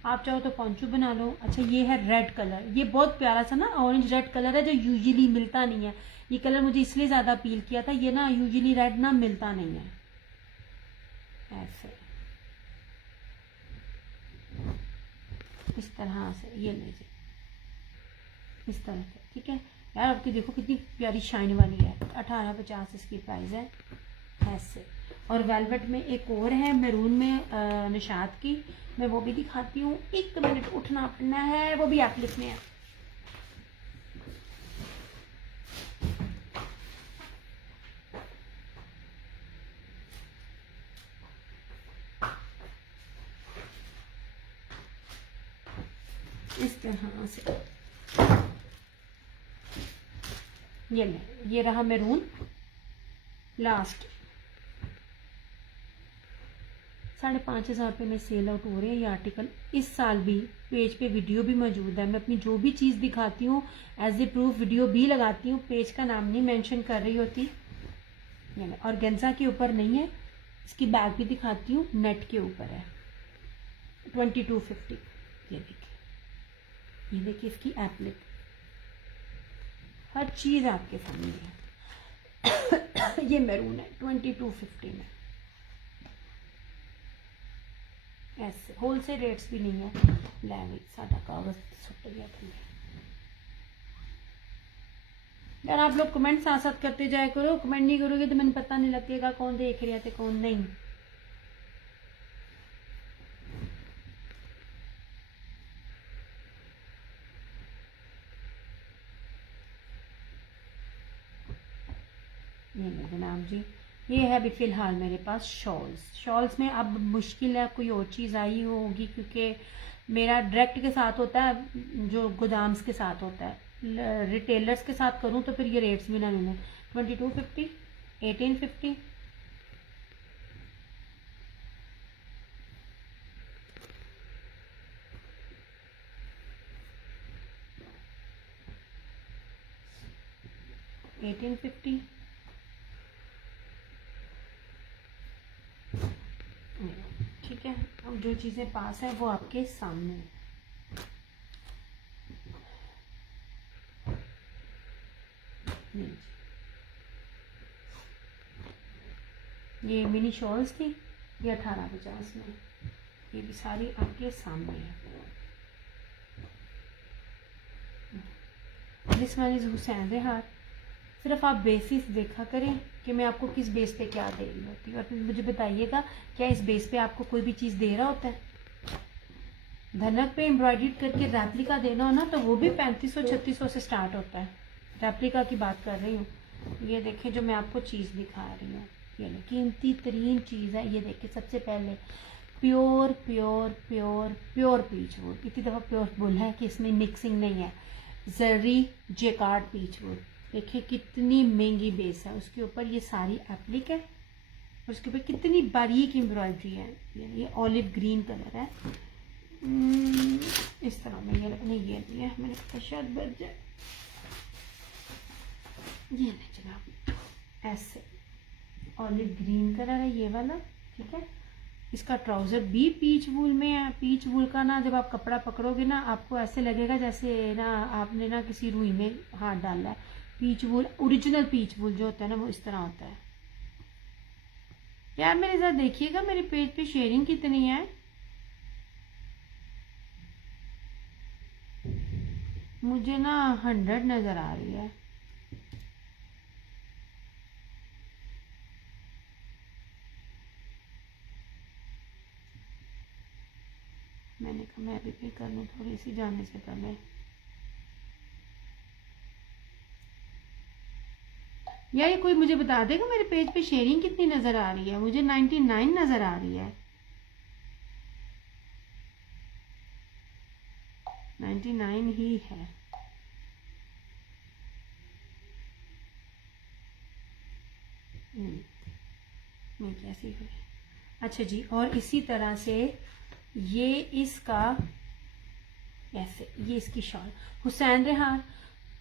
आप चाहो तो पॉन्चू बना लो। अच्छा, ये है रेड कलर। ये बहुत प्यारा सा ना ऑरेंज रेड कलर है जो यूजुअली मिलता नहीं है। ये कलर मुझे इसलिए ज्यादा अपील किया था। ये ना यूजुअली रेड ना मिलता नहीं है ऐसे इस तरह से। ये लीजिए इस तरह से, ठीक है यार। आपकी देखो कितनी प्यारी शाइन वाली है। 1850 इसकी प्राइस है ऐसे। और वेलवेट में एक और है मैरून में निशात की, मैं वो भी दिखाती हूँ। 1 मिनट उठना पड़ना है, वो भी एप्लिक में है। इस तरह से ये ले, ये रहा मैरून लास्ट। 5,500 रुपये में सेल आउट हो रहे हैं ये आर्टिकल। इस साल भी पेज पे वीडियो भी मौजूद है। मैं अपनी जो भी चीज़ दिखाती हूँ एज ए प्रूफ वीडियो भी लगाती हूँ। पेज का नाम नहीं मेंशन कर रही होती। और गेंजा के ऊपर नहीं है। इसकी बैग भी दिखाती हूँ, नेट के ऊपर है 2250। ये देखिए इसकी एप्लिक, हर चीज़ आपके सामने है। ये मैरून है 2250 में ऐसे। होलसेल रेट्स भी नहीं है। लैवी सादा कागज सुट गया था यार। आप लोग कमेंट साथ साथ करते जाया करो। कमेंट नहीं करोगे तो मैंने पता नहीं लगेगा कौन देख रहे थे कौन नहीं। ये जनाब जी, ये है अभी फ़िलहाल मेरे पास शॉल्स में। अब मुश्किल है कोई और चीज़ आई होगी क्योंकि मेरा डायरेक्ट के साथ होता है, जो गोदाम्स के साथ होता है। रिटेलर्स के साथ करूं तो फिर ये रेट्स भी ना मिले। 2250, 1850। ठीक है। अब जो चीज़ें पास है वो आपके सामने है। ये मिनी शॉल्स थी, ये 1850 में। ये भी सारी आपके सामने है। This one is Hussain Rehan. सिर्फ आप बेसिस देखा करें कि मैं आपको किस बेस पे क्या दे रही होती हूँ, और फिर मुझे बताइएगा क्या इस बेस पे आपको कोई भी चीज़ दे रहा होता है। धनक पे एम्ब्रॉयडरी करके रेप्लिका देना हो ना तो वो भी 3500-3600 से स्टार्ट होता है। रेप्लिका की बात कर रही हूँ। ये देखें जो मैं आपको चीज़ दिखा रही हूँ, ये कीमती तरीन चीज़ है। ये देखिए सबसे पहले pure pure pure pure peach wood. इतनी दफ़ा प्योर बोला है कि इसमें मिक्सिंग नहीं है। जरी जेकार्ड पीच वुड, देखिए कितनी महंगी बेस है, उसके ऊपर ये सारी एप्लिक है और उसके ऊपर कितनी बारीक एम्ब्रॉयडरी है। ये ऑलिव ग्रीन कलर है। इस तरह में ये नहीं, ये नहीं है, मैंने कहा शायद बच जाए। ये नहीं जनाब, ऐसे ऑलिव ग्रीन कलर है ये वाला, ठीक है। इसका ट्राउज़र भी पीच वूल में है। पीच वूल का ना जब आप कपड़ा पकड़ोगे ना आपको ऐसे लगेगा जैसे ना आपने ना किसी रुई में हाथ डाला है। पीच वूल, ओरिजिनल पीच वूल जो होता है ना वो इस तरह होता है। यार मेरे साथ देखिएगा मेरे पेज पे शेयरिंग कितनी है। मुझे ना 100 नज़र आ रही है। मैंने कहा मैं भी पे कर लूँ थोड़ी सी जाने से पहले। या ये कोई मुझे बता देगा मेरे पेज पे शेयरिंग कितनी नज़र आ रही है। मुझे 99 नज़र आ रही है। 99 ही है। नहीं कैसी हुई। अच्छा जी, और इसी तरह से ये इसका ऐसे, ये इसकी shawl Hussain Rehan,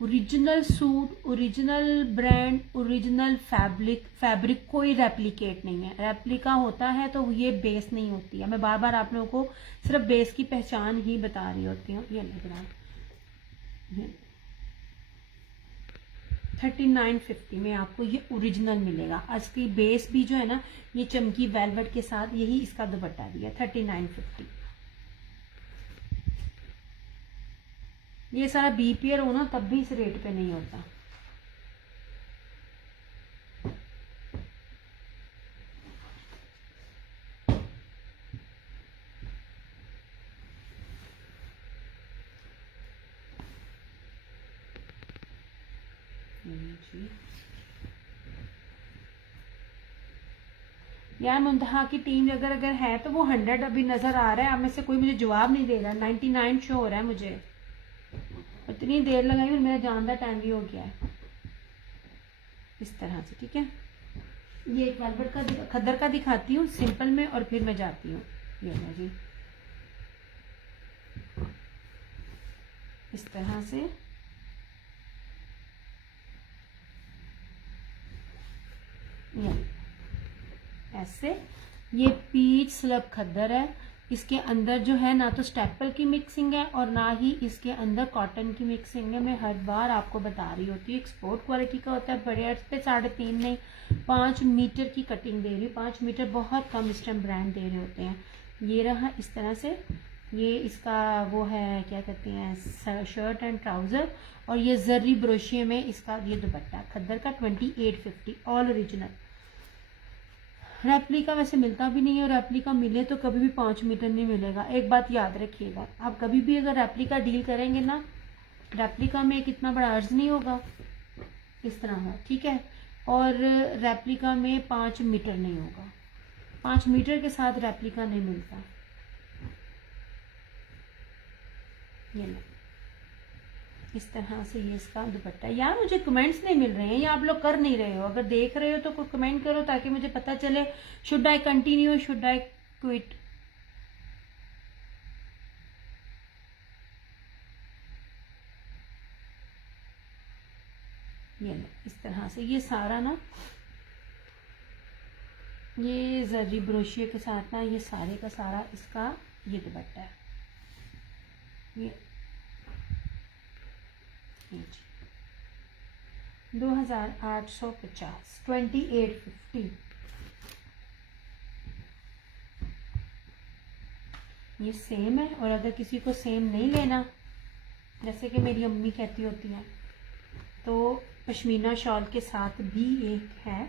original suit, original brand, original fabric कोई रेप्लिकेट नहीं है। रेप्लिका होता है तो ये बेस नहीं होती है। मैं बार बार आप लोगों को सिर्फ बेस की पहचान ही बता रही होती हूँ। ये लग रहा है 3950 में आपको ये ओरिजिनल मिलेगा। इसकी बेस भी जो है ना ये चमकी वेलवेट के साथ, यही इसका दुपट्टा भी है। 3950। ये सारा बीपीएल हो ना तब भी इस रेट पे नहीं होता। यार मुंतहा की टीम अगर है तो वो 100 अभी नजर आ रहा है। आप में से कोई मुझे जवाब नहीं दे रहा। 99 शो हो रहा है मुझे। इतनी देर लगाई और मेरा जानदार टाइम भी हो गया है। इस तरह से ठीक है। ये एक वेलवेट का खद्दर का दिखाती हूँ सिंपल में और फिर मैं जाती हूँ। ये लो जी, इस तरह से ये ऐसे। ये पीच स्लब खद्दर है। इसके अंदर जो है ना तो स्टेपल की मिक्सिंग है और ना ही इसके अंदर कॉटन की मिक्सिंग है। मैं हर बार आपको बता रही होती हूँ एक्सपोर्ट क्वालिटी का होता है। बड़े अर्ज पे 3.5 नहीं 5 मीटर की कटिंग दे रही हूँ। 5 मीटर बहुत कम इस टाइम ब्रांड दे रहे होते हैं। ये रहा इस तरह से। ये इसका वो है क्या कहते हैं शर्ट एंड ट्राउज़र, और ये जर्री ब्रोशिये में इसका ये दुपट्टा खद्दर का 2850 ऑल ओरिजिनल। रेप्लिका वैसे मिलता भी नहीं है, और रेप्लिका मिले तो कभी भी 5 मीटर नहीं मिलेगा। एक बात याद रखिएगा, आप कभी भी अगर रेप्लिका डील करेंगे ना, रेप्लिका में एक इतना बड़ा अर्ज नहीं होगा इस तरह का, ठीक है। और रेप्लिका में 5 मीटर नहीं होगा। 5 मीटर के साथ रेप्लिका नहीं मिलता। ये लो इस तरह से ये इसका दुपट्टा। यार मुझे कमेंट्स नहीं मिल रहे हैं, या आप लोग कर नहीं रहे हो। अगर देख रहे हो तो कोई कमेंट करो ताकि मुझे पता चले should I continue, should I quit. ये लो इस तरह से ये सारा ना, ये जरी ब्रोशिये के साथ ना ये सारे का सारा इसका ये दुपट्टा है। ये 2850 2850। ये सेम है, और अगर किसी को सेम नहीं लेना, जैसे कि मेरी अम्मी कहती होती हैं तो पश्मीना शॉल के साथ भी एक है,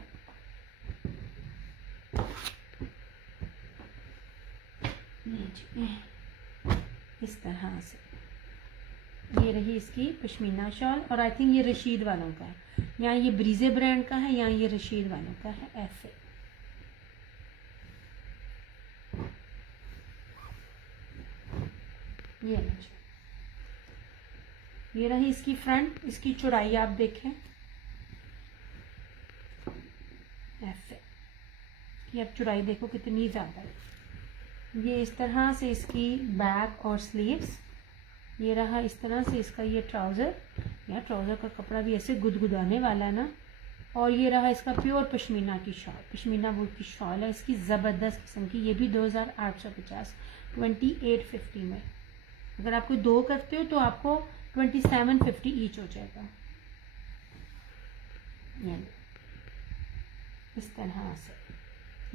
इस तरह से। ये रही इसकी पश्मीना शॉल, और आई थिंक ये रशीद वालों का है, यहाँ ये ब्रीजे ब्रांड का है, यहाँ ये रशीद वालों का है। ऐसे ये रही इसकी फ्रंट, इसकी चौड़ाई आप देखें ऐसे, कि अब चौड़ाई देखो कितनी ज़्यादा है। ये इस तरह से इसकी बैक और स्लीव्स, ये रहा इस तरह से इसका ये ट्राउज़र, या ट्राउज़र का कपड़ा भी ऐसे गुदगुदाने वाला है ना। और ये रहा इसका प्योर पश्मीना की शॉल, पश्मीना वुल की शॉल है इसकी, ज़बरदस्त किस्म की। ये भी 2850 2850 में। अगर आप कोई 2 करते हो तो आपको 2750 ईच हो जाएगा। ये इस तरह से,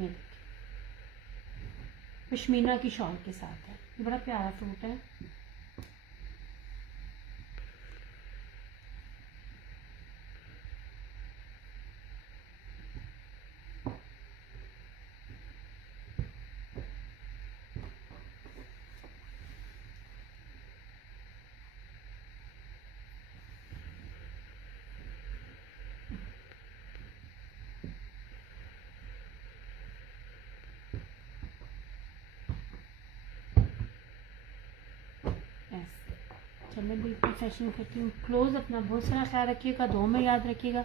ये देखिए पश्मीना की शॉल के साथ है। ये बड़ा प्यारा सूट है। चलिए बिल्कुल फैशन करती हूँ। क्लोज अपना बहुत सारा ख्याल रखिएगा, दो में याद रखिएगा।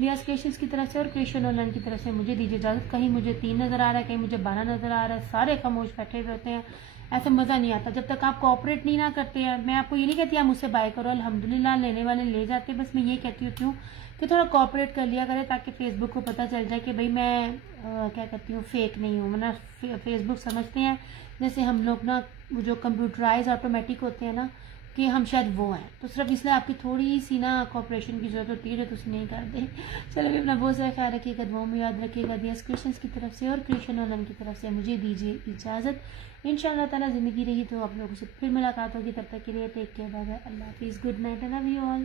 लियास क्रिएशंस की तरफ से और क्रिएशन ऑनलाइन की तरफ से मुझे दीजिए इजाज़त। कहीं मुझे 3 नज़र आ रहा है, कहीं मुझे 12 नज़र आ रहा है, सारे खामोश बैठे रहते हैं, ऐसा मज़ा नहीं आता जब तक आप कोऑपरेट नहीं ना करते हैं। मैं आपको ये नहीं कहती आप मुझसे बाय करो, अल्हम्दुलिल्लाह लेने वाले ले जाते हैं, बस मैं ये कहती हूँ कि थोड़ा कोऑपरेट कर लिया करें, ताकि फेसबुक को पता चल जाए कि भाई मैं क्या कहती हूँ फेक नहीं हूँ। वरना फेसबुक समझते हैं जैसे हम लोग ना जो कंप्यूटराइज ऑटोमेटिक होते हैं ना, कि हम शायद वो हैं। तो सिर्फ इसलिए आपकी थोड़ी सी ना कोऑपरेशन की ज़रूरत होती है, जो तुम नहीं करते। चलो भी अपना बहुत सारा ख्याल रखिएगा, दुआओं में याद रखिएगा। दियास क्रिएशंस की तरफ से और क्रिएशन ऑनलाइन की तरफ से मुझे दीजिए इजाज़त। इंशाअल्लाह ताला ज़िंदगी रही तो आप लोगों से फिर मुलाकात होगी। तब तक के लिए टेक केयर, बाय बाय, अल्लाह हाफिज़, good night, I love you all.